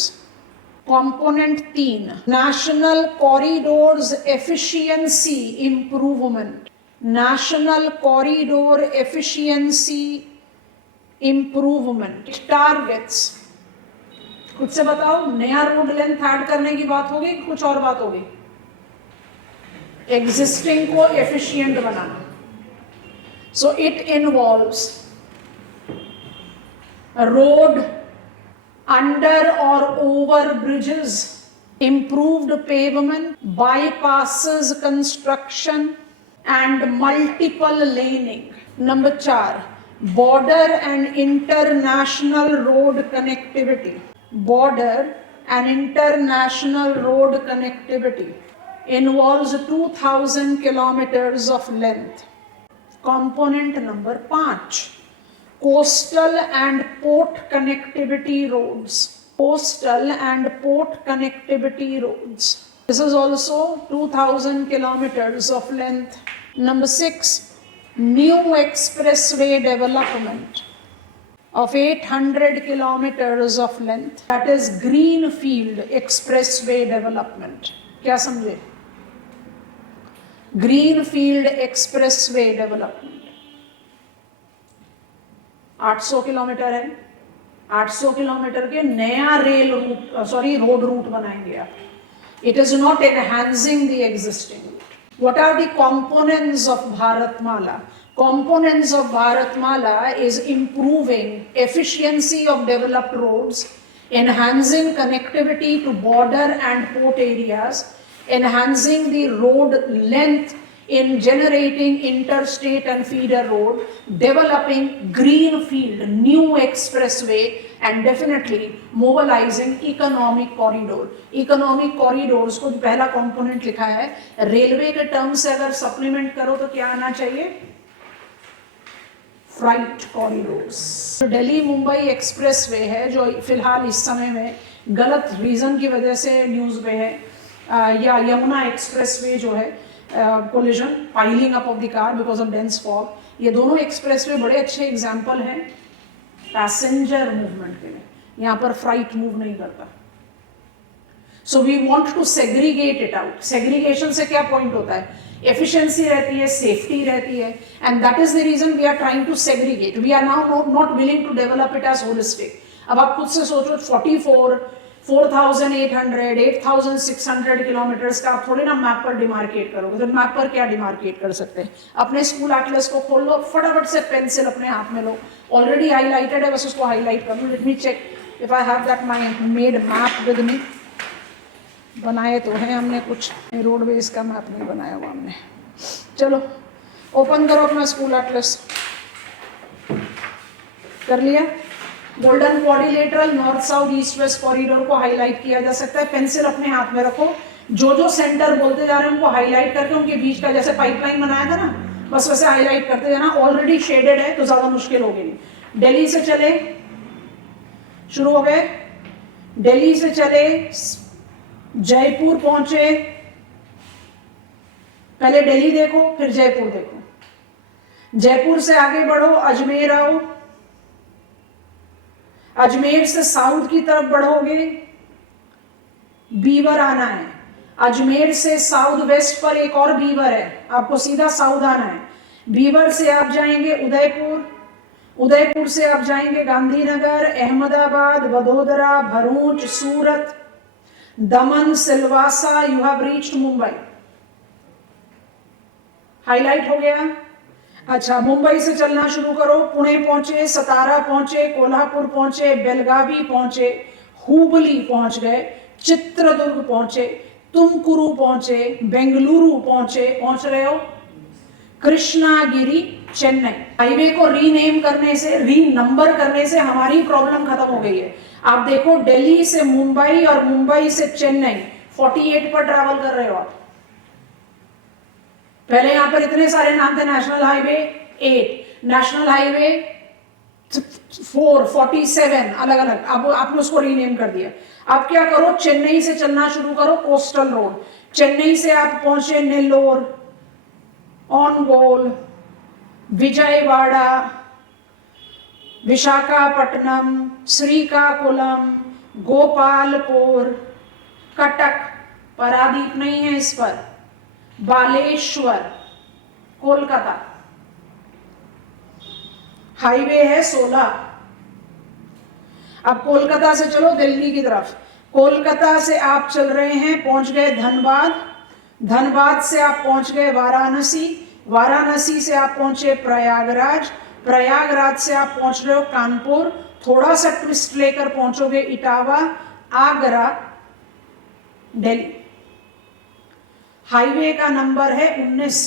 Component 3, national corridors efficiency improvement. National corridor efficiency improvement. It targets खुद से बताओ, नया road length add करने की बात होगी कि कुछ और बात होगी? एग्जिस्टिंग को efficient banana. So it involves road under or over bridges, improved pavement, bypasses construction and multiple laning. Number 4, border and international road connectivity. Border and international road connectivity involves 2000 kilometers of length. Component number 5, coastal and port connectivity roads. Coastal and port connectivity roads. This is also 2000 kilometers of length. Number 6, new expressway development of 800 kilometers of length. That is greenfield expressway development. क्या समझे? Greenfield expressway development. 800 kilometre है, 800 kilometre के नया road root बनाएंगे आप. It is not enhancing the existing. What are the components of Bharatmala? Components of Bharatmala is improving efficiency of developed roads, enhancing connectivity to border and port areas, enhancing the road length in generating interstate and feeder road, developing greenfield, new expressway, and definitely mobilizing economic corridor. Economic corridors को पहला component लिखा है. Railway के term से अगर supplement करो तो क्या आना चाहिए? Freight corridors. Delhi Mumbai expressway है जो फिलहाल इस समय में गलत रीजन की वजह से न्यूज़ में है, या यमुना एक्सप्रेसवे जो है collision, piling up of the car because of dense fog. ये दोनों एक्सप्रेसवे बड़े अच्छे एग्जाम्पल हैं पैसेंजर मूवमेंट के लिए. यहाँ पर फ्राइट मूव नहीं करता. So we want to segregate it out. Segregation से क्या पॉइंट होता है? एफिशिएंसी रहती है, सेफ्टी रहती है, and that is the reason we are trying to segregate. We are now not willing to develop it as holistic. अब आप खुद से सोचो 4,800, 8,600 किलोमीटर्स का आप थोड़ी ना मैप पर डिमार्केट करोगे. तो मैप पर क्या डिमार्केट कर सकते हैं? अपने स्कूल एटलस को खोल लो, फटाफट से पेंसिल अपने हाथ में लो. ऑलरेडी हाईलाइटेड है, बस उसको हाईलाइट कर लो. Let me check if I have that my made map with me. बनाए तो हैं हमने कुछ, रोडवेज का मैप नहीं बनाया हुआ हमने. चलो ओपन करो अपना स्कूल एटलस. कर लिया? Golden quadrilateral north south east west corridor को हाईलाइट किया जा सकता है. पेंसिल अपने हाथ में रखो. जो जो सेंटर बोलते जा रहे हैं उनको हाईलाइट करके उनके बीच का, जैसे पाइपलाइन बनाया था ना, बस वैसे हाईलाइट करते जाना. ऑलरेडी शेडेड है तो ज्यादा मुश्किल होगी नहीं. दिल्ली से चले, शुरू हो गए. दिल्ली से चले, जयपुर पहुंचे. पहले दिल्ली देखो फिर जयपुर देखो. जयपुर से आगे बढ़ो, अजमेर आओ. अजमेर से साउथ की तरफ बढ़ोगे, बीवर आना है. अजमेर से साउथ वेस्ट पर एक और बीवर है, आपको सीधा साउथ आना है. बीवर से आप जाएंगे उदयपुर. उदयपुर से आप जाएंगे गांधीनगर, अहमदाबाद, वडोदरा, भरूच, सूरत, दमन, Silvassa. You have reached Mumbai. Highlight हो गया. अच्छा, मुंबई से चलना शुरू करो. पुणे पहुंचे, सतारा पहुंचे, कोल्हापुर पहुंचे, बेलगावी पहुंचे, हुबली पहुंच गए, चित्रदुर्ग पहुंचे, तुमकुरू पहुंचे, बेंगलुरु पहुंचे. पहुंच रहे हो कृष्णागिरी, चेन्नई. हाईवे को रीनेम करने से, रीनंबर करने से हमारी प्रॉब्लम खत्म हो गई है. आप देखो दिल्ली से मुंबई और मुंबई से चेन्नई 48 पर ट्रैवल कर रहे हो आप. पहले यहां पर इतने सारे नाम थे. नेशनल हाईवे 8, नेशनल हाईवे 4, 47 अलग अलग. अब आपने उसको रीनेम कर दिया. अब क्या करो, चेन्नई से चलना शुरू करो, कोस्टल रोड. चेन्नई से आप पहुंचे नेल्लोर, ऑनगोल, विजयवाड़ा, विशाखापट्टनम, श्रीकाकुलम, गोपालपुर, कटक, पारादीप नहीं है इस पर, बालेश्वर, कोलकाता. हाईवे है 16. अब कोलकाता से चलो दिल्ली की तरफ। कोलकाता से आप चल रहे हैं, पहुंच गए धनबाद, धनबाद से आप पहुंच गए वाराणसी, वाराणसी से आप पहुंचे प्रयागराज, प्रयागराज से आप पहुंच रहे हो कानपुर, थोड़ा सा ट्विस्ट लेकर पहुंचोगे इटावा, आगरा, दिल्ली। हाईवे का नंबर है 19,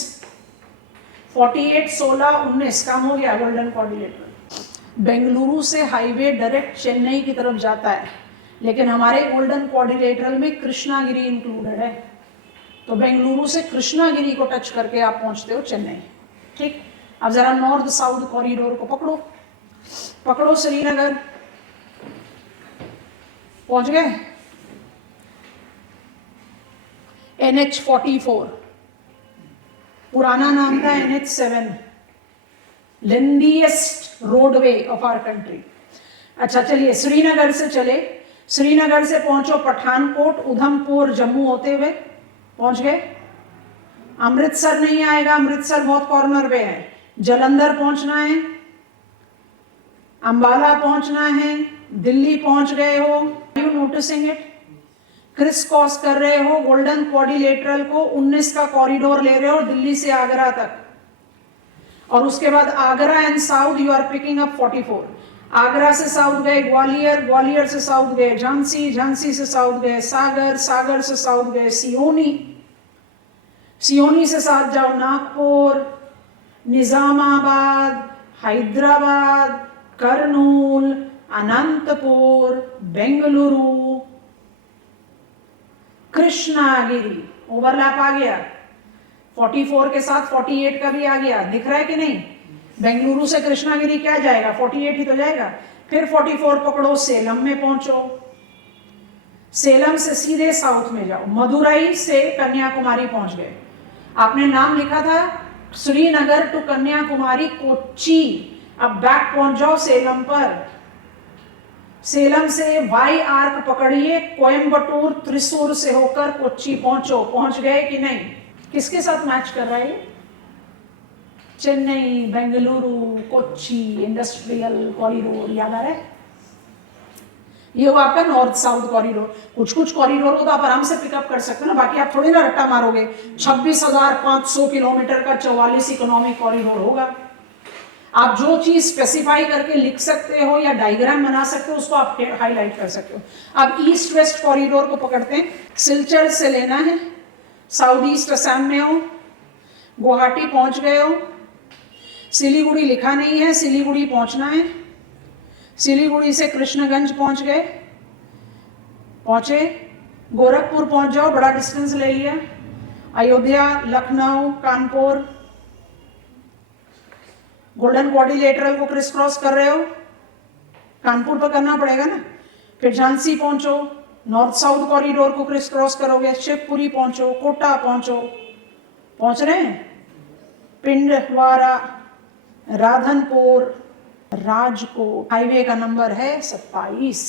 48 16 19, काम हो गया गोल्डन कोऑर्डिनेटर। बेंगलुरु से हाईवे डायरेक्ट चेन्नई की तरफ जाता है, लेकिन हमारे गोल्डन कोऑर्डिनेटर में कृष्णागिरी इंक्लूडेड है, तो बेंगलुरु से कृष्णागिरी को टच करके आप पहुंचते हो चेन्नई। ठीक, अब जरा नॉर्थ साउथ कॉरिडोर को पकड़ो, पकड़ो श्रीनगर, पहुंच गए NH44, पुराना नाम था NH7, lengthiest roadway of our country. अच्छा चलिए श्रीनगर से चले, श्रीनगर से पहुंचो पठानकोट, उधमपुर, जम्मू होते हुए पहुंच गए। अमृतसर नहीं आएगा, अमृतसर बहुत कॉर्नर पे है, जलंधर पहुंचना है, अंबाला पहुंचना है, दिल्ली पहुंच गए हो। You noticing it, criss cross कर रहे हो गोल्डन क्वाड्रिलेटरल को, 19 का कॉरिडोर ले रहे हो दिल्ली से आगरा तक, और उसके बाद Agra and south you are picking up 44। Agra से साउथ गए ग्वालियर, ग्वालियर से साउथ गए झांसी, झांसी से साउथ गए सागर, सागर से साउथ गए सियोनी, सियोनी से साउथ जाओ नागपुर, निजामाबाद, हैदराबाद, कर्नूल, अनंतपुर, बेंगलुरु, कृष्णागिरी, ओवरलैप आ गया 44 के साथ 48 का भी आ गया, दिख रहा है कि नहीं। बेंगलुरु से कृष्णागिरी क्या जाएगा, 48 ही तो जाएगा। फिर 44 पकड़ो, सेलम में पहुंचो, सेलम से सीधे साउथ में जाओ, मदुरई से कन्याकुमारी पहुंच गए। आपने नाम लिखा था श्रीनगर टू कन्याकुमारी कोच्चि, अब बैक पहुंच जाओ सेलम पर, सेलम से वाई आर्क पकड़िए, कोयम्बटूर त्रिशूर से होकर कोच्चि पहुंचो। पहुंच गए कि नहीं, किसके साथ मैच कर रहा है ये, चेन्नई, बेंगलुरु, कोच्चि, इंडस्ट्रियल कॉरिडोर, याद आ रहा है। ये हो आपका नॉर्थ साउथ कॉरिडोर। कुछ कुछ कॉरिडोर को तो आप आराम से पिकअप कर सकते हो ना, बाकी आप थोड़ी ना रट्टा मारोगे। 26,500 किलोमीटर का 44 इकोनॉमिक कॉरिडोर होगा। आप जो चीज स्पेसिफाई करके लिख सकते हो या डायग्राम बना सकते हो उसको आप हाईलाइट कर सकते हो। अब ईस्ट वेस्ट कॉरिडोर को पकड़ते हैं, सिलचर से लेना है, साउथ ईस्ट असम में हो, गुवाहाटी पहुंच गए हो, सिलीगुड़ी लिखा नहीं है, सिलीगुड़ी पहुंचना है, सिलीगुड़ी से कृष्णगंज पहुंच गए, पहुंचे, गोरखपुर पहुंच जाओ, बड़ा डिस्टेंस ले लिया, अयोध्या, लखनऊ, कानपुर, गोल्डन क्वाड्रिलेटरल को क्रिस क्रॉस कर रहे हो, कानपुर पर करना पड़ेगा ना। फिर झांसी पहुंचो, नॉर्थ साउथ कॉरिडोर को क्रिस क्रॉस करोगे, शिवपुरी पहुंचो, कोटा पहुंचो, पहुंच रहे हैं, पिंडवाड़ा, राधनपुर, राजकोट, हाईवे का नंबर है 27।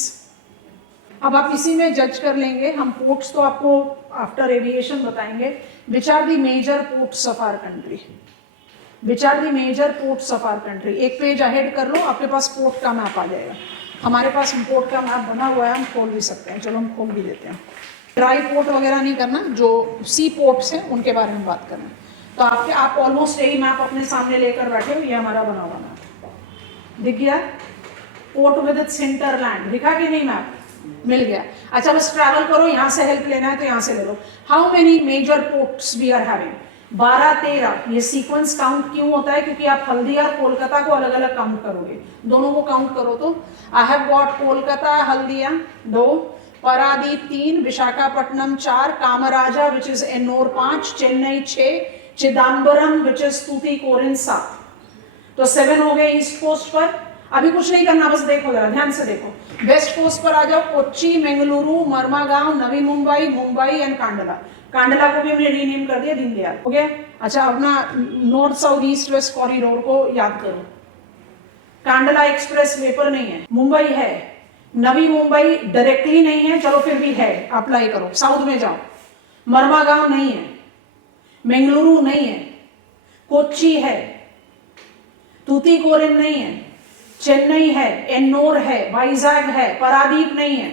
अब आप इसी में जज कर लेंगे, हम पोर्ट्स तो आपको आफ्टर एविएशन बताएंगे। Which are the major ports of our country, which are the major ports of our country. एक पेज अहेड कर लो, आपके पास पोर्ट का मैप आ जाएगा। हमारे पास पोर्ट का मैप बना हुआ है, हम खोल भी सकते हैं, चलो हम खोल भी देते हैं। ड्राई पोर्ट वगैरह नहीं करना, जो सी पोर्ट्स हैं उनके बारे में बात करना। तो आप ऑलमोस्ट यही मैप अपने सामने लेकर बैठे हो, ये हमारा बना हुआ मैप दिख गया, पोर्ट विद इट्स हिंटरलैंड, दिखा कि नहीं मैप, मिल गया। अच्छा बस ट्रैवल करो, यहाँ से हेल्प लेना है तो यहाँ से ले लो। How many major ports we are having, 12-13। ये सीक्वेंस काउंट क्यों होता है, क्योंकि आप हल्दिया और कोलकाता को अलग अलग काउंट करोगे, दोनों को काउंट करो तो I have got Kolkata, Haldia 2, Paradip 3, Visakhapatnam 4, Kamaraja which is Ennore 5, Chennai 6, Chidambaram which is Tuticorin 7। तो 7 हो गए ईस्ट कोस्ट पर। अभी कुछ नहीं करना, बस देखो जरा ध्यान से देखो। वेस्ट कोस्ट पर आ जाओ, कोच्चि, मंगलुरु, मरमागांव, नवी मुंबई, मुंबई एंड कांडला। कांडला को भी हमने रीनेम कर दिया दीनदयाल, हो गया। अच्छा अपना north south east west corridor को याद करो। कांडला एक्सप्रेस वे पर नहीं है, मुंबई है, नवी मुंबई डायरेक्टली नहीं है, चलो फिर भी है, अप्लाई करो, साउथ में जाओ। मरमागांव नहीं है, मंगलुरु नहीं है, कोच्चि है, तूतीकोरिन नहीं है, चेन्नई है, एन्नोर है, वाइजैग है, पारादीप नहीं है,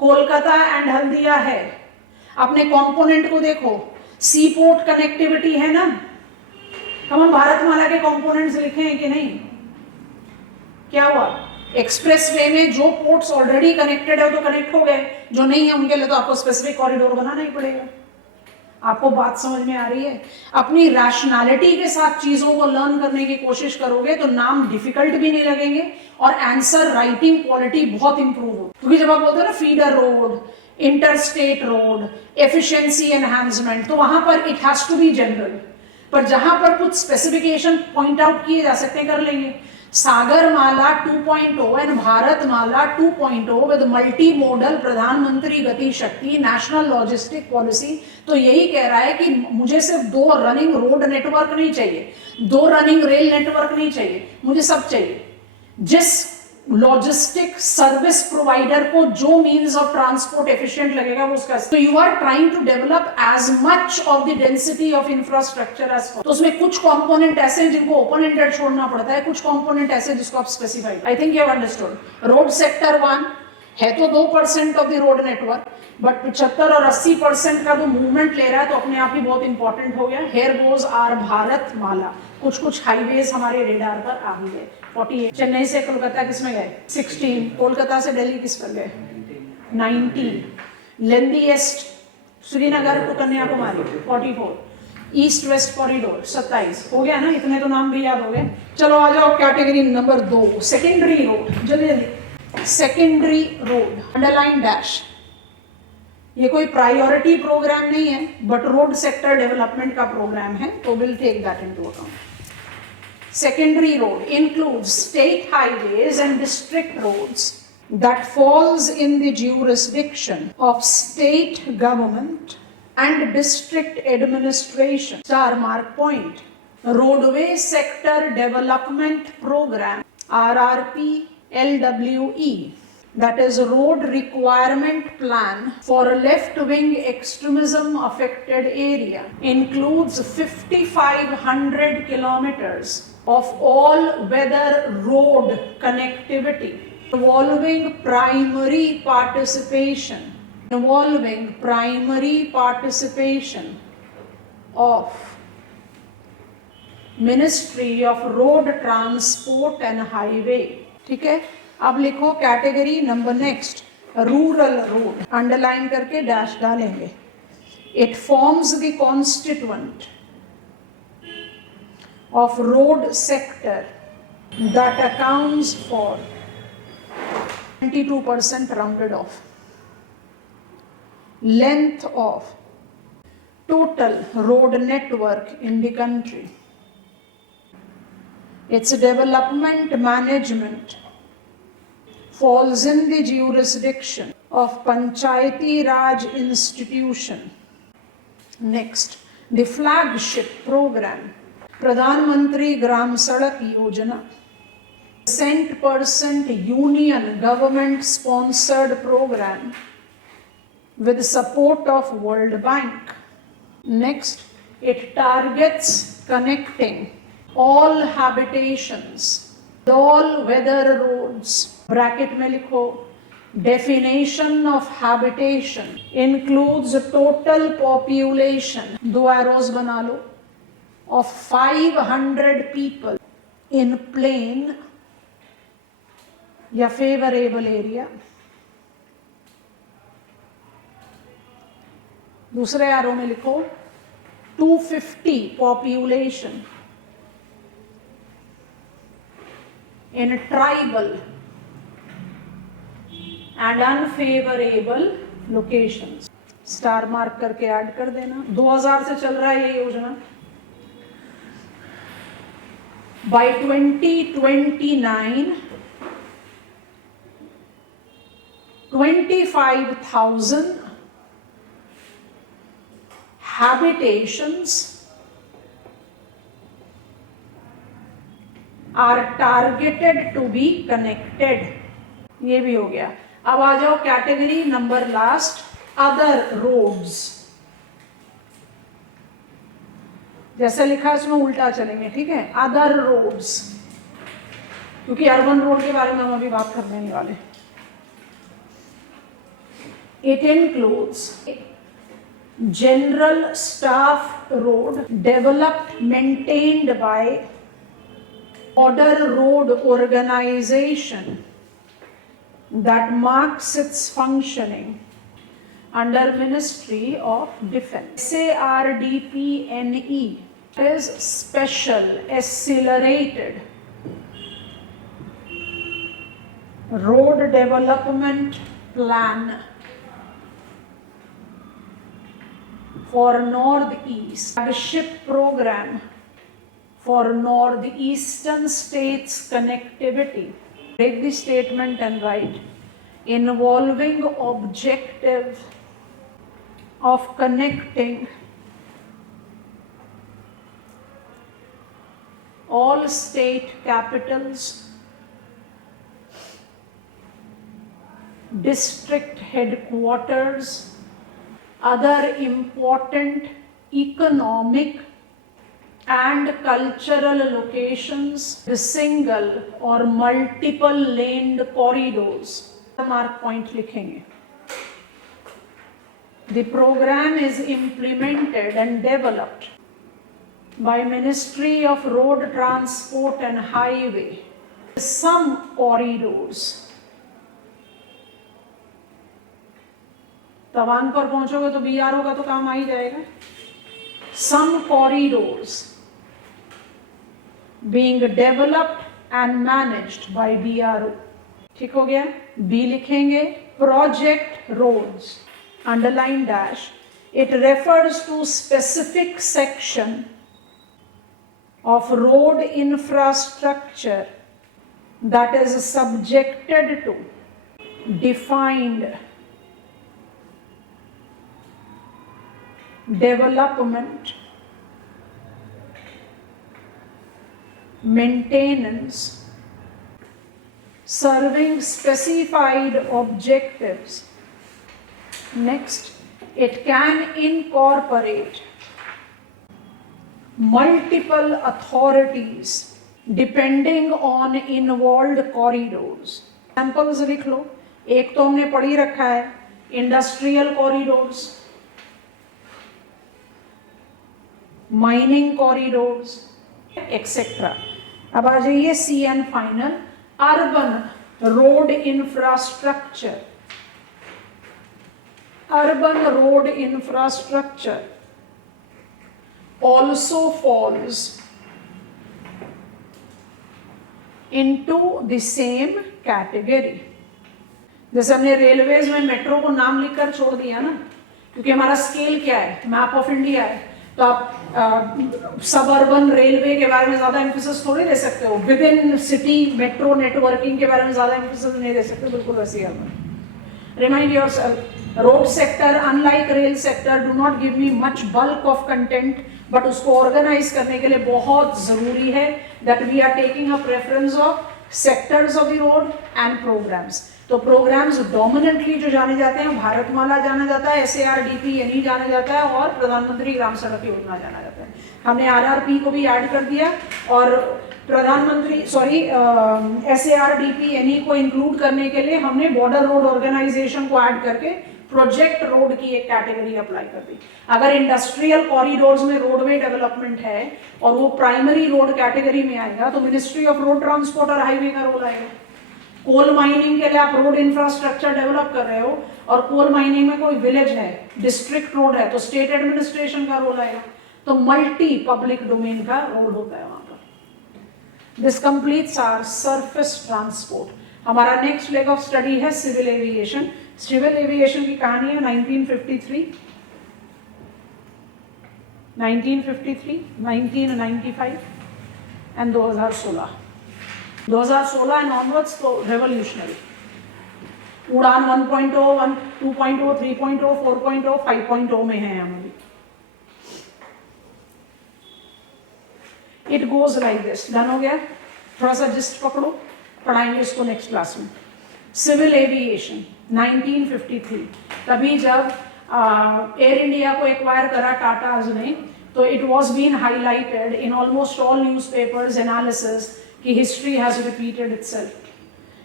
कोलकाता एंड हल्दिया है। अपने कंपोनेंट को देखो, सी पोर्ट कनेक्टिविटी है ना, हम भारतमाला के कंपोनेंट्स लिखे हैं कि नहीं? क्या हुआ? एक्सप्रेसवे में जो पोर्ट्स ऑलरेडी कनेक्टेड है वो तो कनेक्ट हो गए, जो नहीं है उनके लिए तो आपको स्पेसिफिक कॉरिडोर बनाना ही पड़ेगा। आपको बात समझ में आ रही है? अपनी रैशनैलिटी के साथ चीजों को लर्न करने की कोशिश करोगे तो नाम डिफिकल्ट भी नहीं लगेंगे और आंसर राइटिंग क्वालिटी बहुत इंप्रूव हो। क्योंकि जब आप बोलते हो ना feeder road, interstate road, efficiency enhancement, तो वहां पर it has to be general, पर जहां पर कुछ स्पेसिफिकेशन पॉइंट आउट किए जा सकते हैं कर लेंगे। Sagarmala 2.0 and Bharatmala 2.0 with multi modal प्रधानमंत्री गति शक्ति नेशनल लॉजिस्टिक पॉलिसी तो यही कह रहा है कि मुझे सिर्फ 2 रनिंग रोड नेटवर्क नहीं चाहिए, 2 रनिंग रेल नेटवर्क नहीं चाहिए, मुझे सब चाहिए। जिस लॉजिस्टिक सर्विस प्रोवाइडर को जो मीन्स ऑफ ट्रांसपोर्ट एफिशिएंट लगेगा वो उसका। तो you are trying to develop as much of the density of infrastructure as. तो उसमें कुछ कंपोनेंट ऐसे हैं जिनको ओपन एंडेड छोड़ना पड़ता है, कुछ कंपोनेंट ऐसे जिसको आप specify. I think you have understood. Road sector 1 है तो 2% of the road network, but 75 और 80% का तो मूवमेंट ले रहा है, तो अपने आप ही बहुत इंपॉर्टेंट हो गया। Here goes our Bharatmala. कुछ कुछ हाईवेज हमारे रेडार पर आ गए। 48 चेन्नई से कोलकाता किस में गए? 16 कोलकाता से दिल्ली किस पर गए? 19 lengthiest Srinagar to Kanyakumari 44 east west corridor 27 हो गया ना। इतने तो नाम भी याद हो गए। चलो आ जाओ कैटेगरी नंबर 2 सेकेंडरी रोड। जल्दी जल्दी। Secondary road underline dash. ये कोई प्रायोरिटी प्रोग्राम नहीं है बट रोड सेक्टर डेवलपमेंट का प्रोग्राम है, तो will take that into account. Secondary road includes state highways and district roads that falls in the jurisdiction of state government and district administration. Star mark point. Roadway Sector Development Program RRP LWE, that is Road Requirement Plan for Left-Wing Extremism Affected Area, includes 5,500 kilometers of all-weather road connectivity involving primary participation of Ministry of Road Transport and Highway. ठीक है, अब लिखो category number next rural road, underline करके dash डालेंगे। It forms the constituent of road sector that accounts for 22% rounded off length of total road network in the country. Its development management falls in the jurisdiction of Panchayati Raj institution. Next, the flagship program प्रधानमंत्री ग्राम सड़क योजना 100% union government sponsored program with support of World Bank. Next, it targets connecting all habitations, all weather roads, bracket में लिखो, definition of habitation includes total population, 2 arrows बना लो, of 500 people in plain या favorable area. दूसरे arrow में लिखो 250 population in tribal and unfavorable locations. Star mark करके add कर देना। 2000 से चल रहा है ये योजना। By 2029, 25,000 habitations are targeted to be connected. ये भी हो गया। अब आ जाओ category number last, other roads. जैसे लिखा है उसमें उल्टा चलेंगे, ठीक है। अदर रोड्स क्योंकि अर्बन रोड के बारे में हम अभी बात करने वाले। It includes general staff road developed, maintained by border road organization that marks its functioning under Ministry of Defence. SARDPNE is Special Accelerated Road Development Plan for Northeast, flagship program for Northeastern states connectivity. Take the statement and write, involving objective of connecting all state capitals, district headquarters, other important economic and cultural locations, the single or multiple laned corridors. Mark point लिखेंगे। The program is implemented and developed by Ministry of Road Transport and Highway. Some corridors, Tawang पर पहुंचोगे तो BRO का तो काम आ ही जाएगा। Some corridors being developed and managed by BRO. ठीक हो गया। B लिखेंगे project roads, underline dash, it refers to specific section of road infrastructure that is subjected to defined development, maintenance, serving specified objectives. Next, it can incorporate multiple authorities depending on involved corridors. Examples लिख लो। एक तो हमने पढ़ी रखा है industrial corridors, mining corridors etcetera. अब आ जाइए C and final, urban road infrastructure. Urban road infrastructure also falls into the same category. जैसे हमने रेलवेज में मेट्रो को नाम लिखकर छोड़ दिया ना, क्योंकि हमारा स्केल क्या है, मैप ऑफ इंडिया है, तो आप सब अर्बन रेलवे के बारे में ज्यादा एम्फेसिस थोड़ी दे सकते हो, with in city metro networking के बारे में ज्यादा एम्फेसिस नहीं दे सकते, बिल्कुल वैसे ही urban. Remind yourself, road sector unlike rail sector do not give me much bulk of content, but उसको ऑर्गेनाइज करने के लिए बहुत जरूरी है that we are taking a preference of sectors of the road and programmes. तो programmes dominantly जो जाने जाते हैं, भारतमाला जाना जाता है, SARDPNE जाना जाता है, और प्रधानमंत्री ग्राम सड़क योजना जाना जाता है। हमने RRP को भी ऐड कर दिया और प्रधानमंत्री SARDPNE को इंक्लूड करने के लिए हमने बॉर्डर रोड ऑर्गेनाइजेशन को ऐड करके प्रोजेक्ट रोड की एक कैटेगरी अप्लाई कर दी। अगर इंडस्ट्रियल कॉरिडोर्स में रोडवे डेवलपमेंट है और वो प्राइमरी रोड कैटेगरी में आएगा तो मिनिस्ट्री ऑफ रोड ट्रांसपोर्ट और हाईवे का रोल आएगा। कोल माइनिंग के लिए आप रोड इंफ्रास्ट्रक्चर डेवलप कर रहे हो और कोल माइनिंग में कोई विलेज है, डिस्ट्रिक्ट रोड है, तो स्टेट एडमिनिस्ट्रेशन का रोल आएगा। तो मल्टी पब्लिक डोमेन का रोल होता है वहां पर। This completes our surface transport. हमारा नेक्स्ट लेग ऑफ स्टडी है सिविल एविएशन। सिविल एविएशन की कहानी है 1953, 1995 एंड 2016। 2016 एंड ऑनवर्ड्स तो रेवोल्यूशनरी। उड़ान 1.0, 2.0, 3.0, 4.0, 5.0 में है हम अभी। It goes like this. Done हो गया? थोड़ा सा जिस्ट पकड़ो, पढ़ाएंगे इसको नेक्स्ट क्लास में। सिविल एविएशन 1953, तभी जब एयर इंडिया को एक्वायर करा टाटाज ने, तो it was been highlighted in almost all newspapers analysis कि history has repeated itself.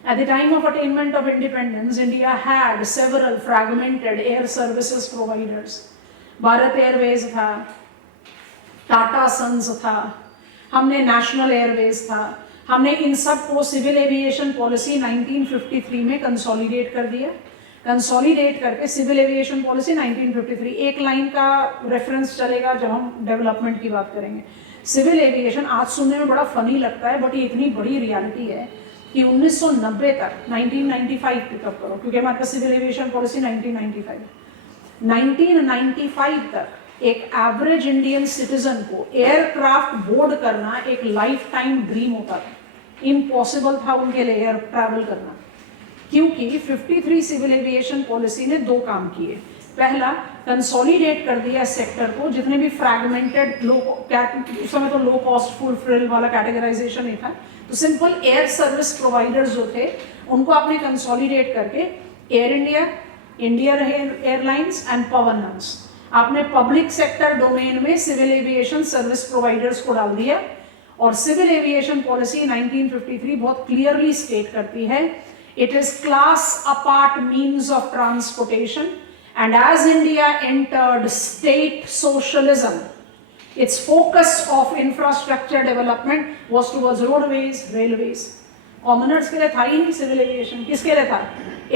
At the time of attainment of independence, India had several fragmented air services providers. Bharat Airways था, Tata sons था, हमने national Airways था, हमने इन सब को civil aviation policy 1953 में consolidate कर दिया। कंसोलिडेट करके सिविल एविएशन पॉलिसी 1953, एक लाइन का रेफरेंस चलेगा जब हम डेवलपमेंट की बात करेंगे। सिविल एविएशन आज सुनने में बड़ा फनी लगता है, बट ये इतनी बड़ी रियलिटी है कि 1990 तक 1995 पिकअप करो, क्योंकि हमारे पास सिविल एविएशन पॉलिसी 1995 तक एक एवरेज इंडियन सिटीजन को एयरक्राफ्ट बोर्ड करना एक लाइफ टाइम ड्रीम होता था, इम्पॉसिबल था उनके लिए एयर ट्रैवल करना, क्योंकि 53 सिविल एविएशन पॉलिसी ने दो काम किए। पहला, कंसोलिडेट कर दिया सेक्टर को, जितने भी फ्रैगमेंटेड उस समय तो लो कॉस्ट फुल फ्रिल वाला कैटेगराइजेशन ही था, तो सिंपल एयर सर्विस प्रोवाइडर्स जो थे उनको आपने कंसोलिडेट करके Air India, India Airlines and Pawan Hans, आपने पब्लिक सेक्टर डोमेन में सिविल एविएशन सर्विस प्रोवाइडर्स को डाल दिया। और सिविल एविएशन पॉलिसी 1953 बहुत क्लियरली स्टेट करती है, it is class apart means of transportation, and as India entered state socialism, its focus of infrastructure development was towards roadways, railways. Commoners के लिए था ही नहीं सिविल एविएशन, किसके लिए था?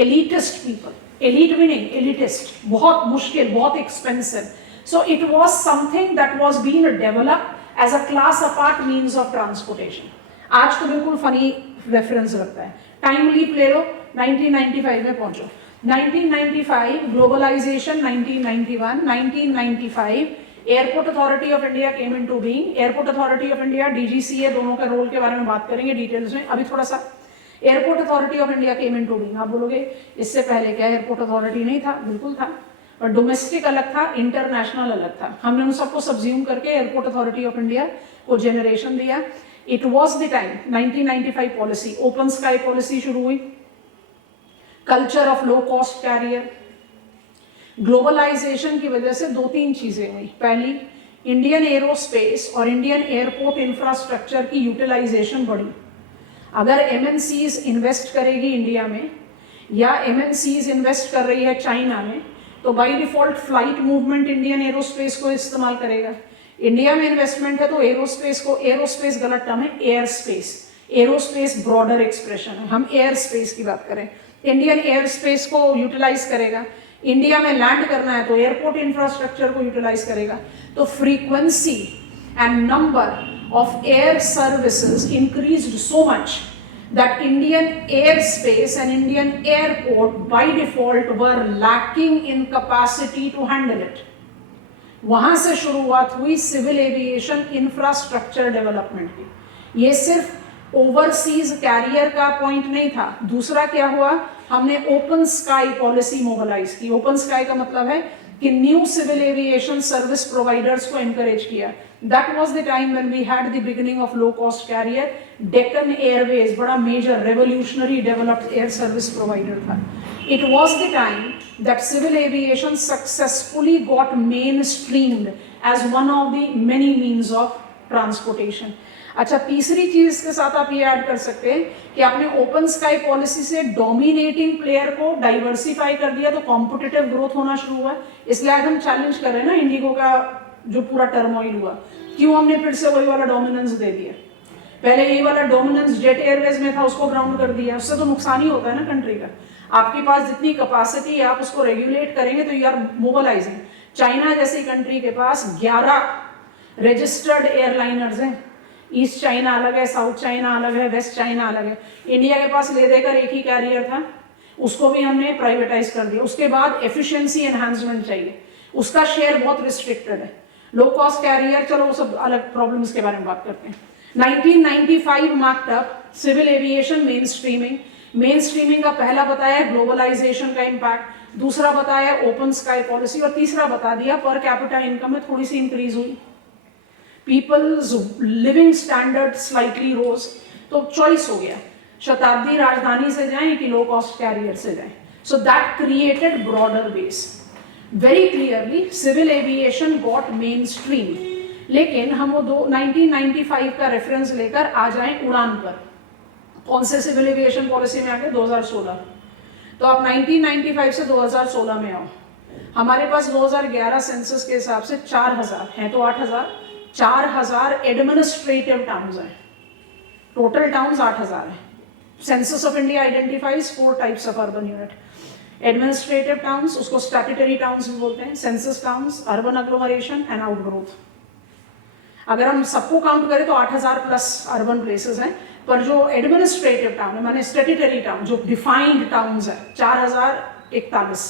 Elitist people. Elite meaning elitist, बहुत मुश्किल, बहुत expensive. So it was something that was being developed as a class apart means of transportation. आज तो बिल्कुल funny reference लगता है। Time leap ले लो, 1995 में पहुंचो। 1995 globalisation, 1995 airport authority of India came into being. Airport authority of India, DGCA, दोनों के रोल के बारे में बात करेंगे डिटेल्स में अभी थोड़ा सा। Airport authority of India came into being. आप बोलोगे इससे पहले क्या एयरपोर्ट अथॉरिटी नहीं था? बिल्कुल था, पर डोमेस्टिक अलग था, इंटरनेशनल अलग था। हमने उन सबको सब्ज्यूम करके एयरपोर्ट अथॉरिटी ऑफ इंडिया को जनरेशन दिया। It was the time 1995 policy, open sky policy शुरू हुई, culture of low cost carrier. Globalisation की वजह से दो तीन चीजें हुई। पहली, इंडियन एरोस्पेस और इंडियन एयरपोर्ट इंफ्रास्ट्रक्चर की यूटिलाइजेशन बढ़ी। अगर एमएनसीज इन्वेस्ट करेगी इंडिया में या एमएनसीज इन्वेस्ट कर रही है चाइना में, तो by default flight movement Indian aerospace को इस्तेमाल करेगा। इंडिया में इन्वेस्टमेंट है तो एरोस्पेस को, एरोस्पेस गलत टर्म है, air space, aerospace broader expression है, हम एयर स्पेस की बात करें, इंडियन एयर स्पेस को यूटिलाइज करेगा। इंडिया में लैंड करना है तो एयरपोर्ट इंफ्रास्ट्रक्चर को यूटिलाइज करेगा। तो frequency and number of air services increased so much that Indian airspace and Indian airport by default were lacking in capacity to handle it. वहां से शुरुआत हुई सिविल एविएशन इंफ्रास्ट्रक्चर डेवलपमेंट की। ये सिर्फ ओवरसीज कैरियर का पॉइंट नहीं था। दूसरा क्या हुआ, हमने ओपन स्काई पॉलिसी मोबिलाइज की। ओपन स्काई का मतलब है कि new civil aviation service providers को एनकरेज किया। That was the time when we had the beginning of low cost carrier. Deccan Airways बड़ा major revolutionary developed air service provider था। It was the time that civil aviation successfully got mainstreamed as one of the many means of transportation. अच्छा, तीसरी चीज के साथ आप ये add कर सकते हैं कि आपने ओपन स्काई पॉलिसी से डोमिनेटिंग प्लेयर को डाइवर्सिफाई कर दिया, तो कॉम्पिटिटिव ग्रोथ होना शुरू हुआ। इसलिए आज हम चैलेंज कर रहे हैं ना इंडिगो का जो पूरा टर्मोइल हुआ, क्यों हमने फिर से वही वाला डोमिनेंस दे दिया। पहले यही वाला डोमिनेंस जेट एयरवेज में था, उसको ग्राउंड कर दिया। उससे तो नुकसान ही होता है ना कंट्री का। आपके पास जितनी कैपेसिटी है आप उसको रेगुलेट करेंगे तो यू आर मोबिलाइजिंग। चाइना जैसी कंट्री के पास 11 रजिस्टर्ड एयरलाइनर्स हैं। ईस्ट चाइना अलग है, साउथ चाइना अलग है, वेस्ट चाइना अलग है। इंडिया के पास ले देकर एक ही कैरियर था, उसको भी हमने प्राइवेटाइज कर दिया। उसके बाद एफिशिएंसी एनहांसमेंट चाहिए, उसका शेयर बहुत रिस्ट्रिक्टेड है। लो कॉस्ट कैरियर, चलो वो सब अलग प्रॉब्लम्स के बारे में बात करते हैं। 1995 marked up civil aviation mainstreaming. Mainstreaming का पहला बताया ग्लोबलाइजेशन का इम्पैक्ट, दूसरा बताया ओपन स्काई पॉलिसी, और तीसरा बता दिया पर कैपिटा इनकम में थोड़ी सी इंक्रीज हुई, पीपल्स लिविंग स्टैंडर्ड स्लाइटली रोज। तो चॉइस हो गया, शताब्दी राजधानी से जाएं कि लो कॉस्ट कैरियर से जाएं। So that created broader base. Very clearly, civil aviation got mainstream. लेकिन हम वो 1995 का रेफरेंस लेकर आ जाएं उड़ान पर। कौन से सिविल एविएशन पॉलिसी में आ गए? 2016। तो आप 1995 से 2016 में आओ। हमारे पास 2011 सेंसस के हिसाब से 4000 हैं, तो 4000 एडमिनिस्ट्रेटिव टाउन्स हैं, टोटल टाउन्स 8000 हैं। Census of India identifies 4 types of urban unit. Administrative towns, उसको स्टैट्यूटरी टाउन्स भी बोलते हैं, census towns, urban agglomeration and outgrowth. अगर हम सबको काउंट करें तो 8000 प्लस अर्बन प्लेसेस हैं, पर जो एडमिनिस्ट्रेटिव टाउन है, माने स्टैट्यूटरी टाउन, जो डिफाइंड टाउन्स है, 4041,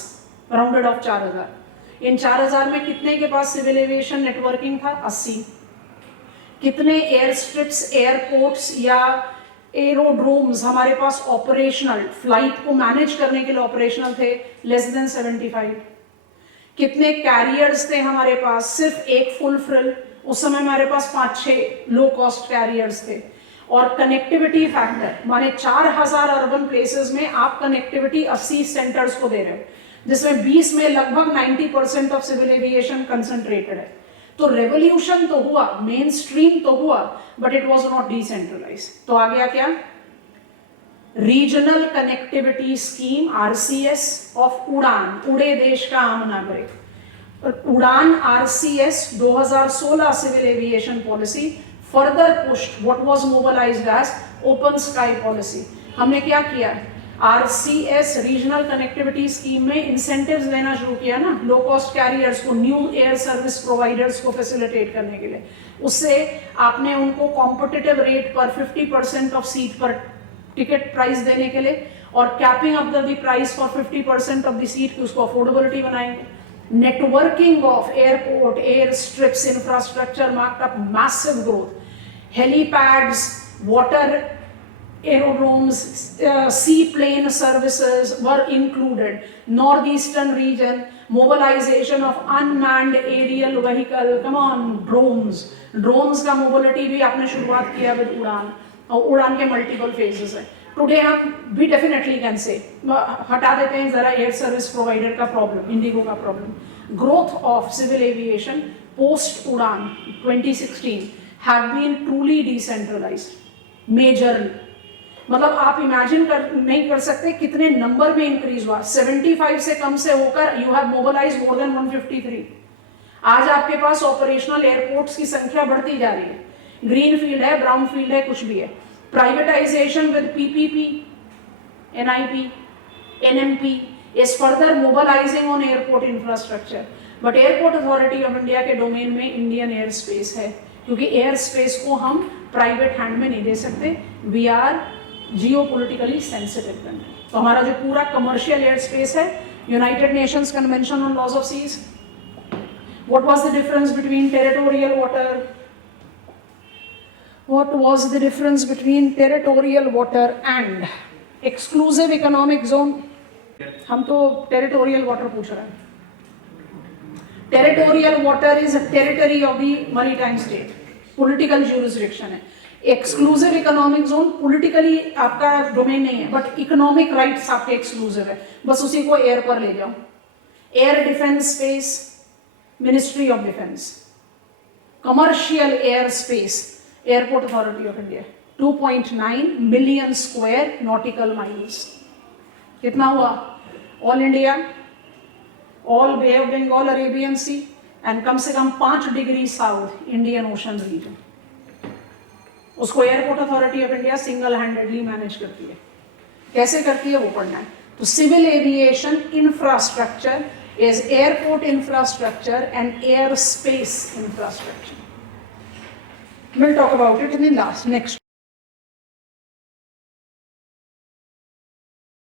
राउंडेड ऑफ 4000। इन 4000 में कितने के पास सिविल एविएशन नेटवर्किंग था? 80। कितने एयर स्ट्रिप्स, एयरपोर्ट्स या एरोड्रोम्स हमारे पास ऑपरेशनल, फ्लाइट को मैनेज करने के लिए ऑपरेशनल थे? Less than 75। कितने कैरियर्स थे हमारे पास? सिर्फ एक फुल फ्रिल। उस समय हमारे पास 5-6 लो कॉस्ट कैरियर्स थे। और कनेक्टिविटी फैक्टर, माने 4000 अर्बन प्लेसेस में आप कनेक्टिविटी 80 सेंटर्स को दे रहे हो, जिसमें 20 में लगभग 90% ऑफ सिविल एविएशन कंसंट्रेटेड है। तो रेवोल्यूशन तो हुआ, मेन स्ट्रीम तो हुआ, but it was not decentralise. तो आ गया क्या? Regional connectivity scheme, RCS of UDAN, उड़े देश का आम नागरिक। UDAN RCS 2016 civil aviation policy further pushed what was mobilised as open sky policy. हमने क्या किया? RCS रीजनल कनेक्टिविटी स्कीम में इंसेंटिव्स देना शुरू किया ना, लो कॉस्ट कैरियर्स को, न्यू एयर सर्विस प्रोवाइडर्स को फैसिलिटेट करने के लिए। उससे आपने उनको कॉम्पिटिटिव रेट पर 50% ऑफ सीट पर टिकट प्राइस देने के लिए, और capping up the price for 50% of the seat की उसको अफोर्डेबिलिटी बनाएंगे। Networking of airport, air strips, infrastructure marked up massive growth. Helipads, water aerodromes, seaplane services were included. Northeastern region, mobilization of unmanned aerial vehicle, come on, drones. Drones का mobility भी आपने शुरुआत किया with उड़ान, और उड़ान के multiple phases है। Today हम भी definitely can say, हटा देते हैं जरा एयर सर्विस प्रोवाइडर का प्रॉब्लम, इंडिगो का problem. Growth of civil aviation post UDAN 2016 have been truly decentralized, majorly। मतलब आप इमेजिन नहीं कर सकते कितने नंबर में इंक्रीज हुआ। 75 से कम से होकर you have mobilise more than 153। आज आपके पास ऑपरेशनल एयरपोर्ट्स की संख्या बढ़ती जा रही है। ग्रीन फील्ड है, ब्राउन फील्ड है, कुछ भी है। Privatisation with PPP, NIP, NMP is further mobilizing on airport infrastructure, but airport authority of India के डोमेन में इंडियन एयर स्पेस है, क्योंकि एयर स्पेस को हम प्राइवेट हैंड में नहीं दे सकते। We are geopolitically sensitive country. तो हमारा जो पूरा कमर्शियल एयर स्पेस है, United Nations Convention on laws of seas. What was the difference between territorial water? What was the difference between territorial water and exclusive economic zone? हम तो territorial water पूछ रहे हैं। Territorial water is a territory of the maritime state, political jurisdiction है। Exclusive economic zone politically आपका domain नहीं है, but economic rights आपके exclusive है, बस उसी को एयर पर ले जाओ। Air defense space, Ministry of Defense। Commercial air space, Airport Authority of India, 2.9 million square nautical miles। कितना हुआ? All India, all Bay of Bengal, Arabian Sea, and कम से कम 5 degree south Indian Ocean region. उसको Airport authority of India single handedly manage करती है। कैसे करती है वो पढ़ना है। तो civil aviation infrastructure is airport infrastructure and air space infrastructure. Will talk about it in the next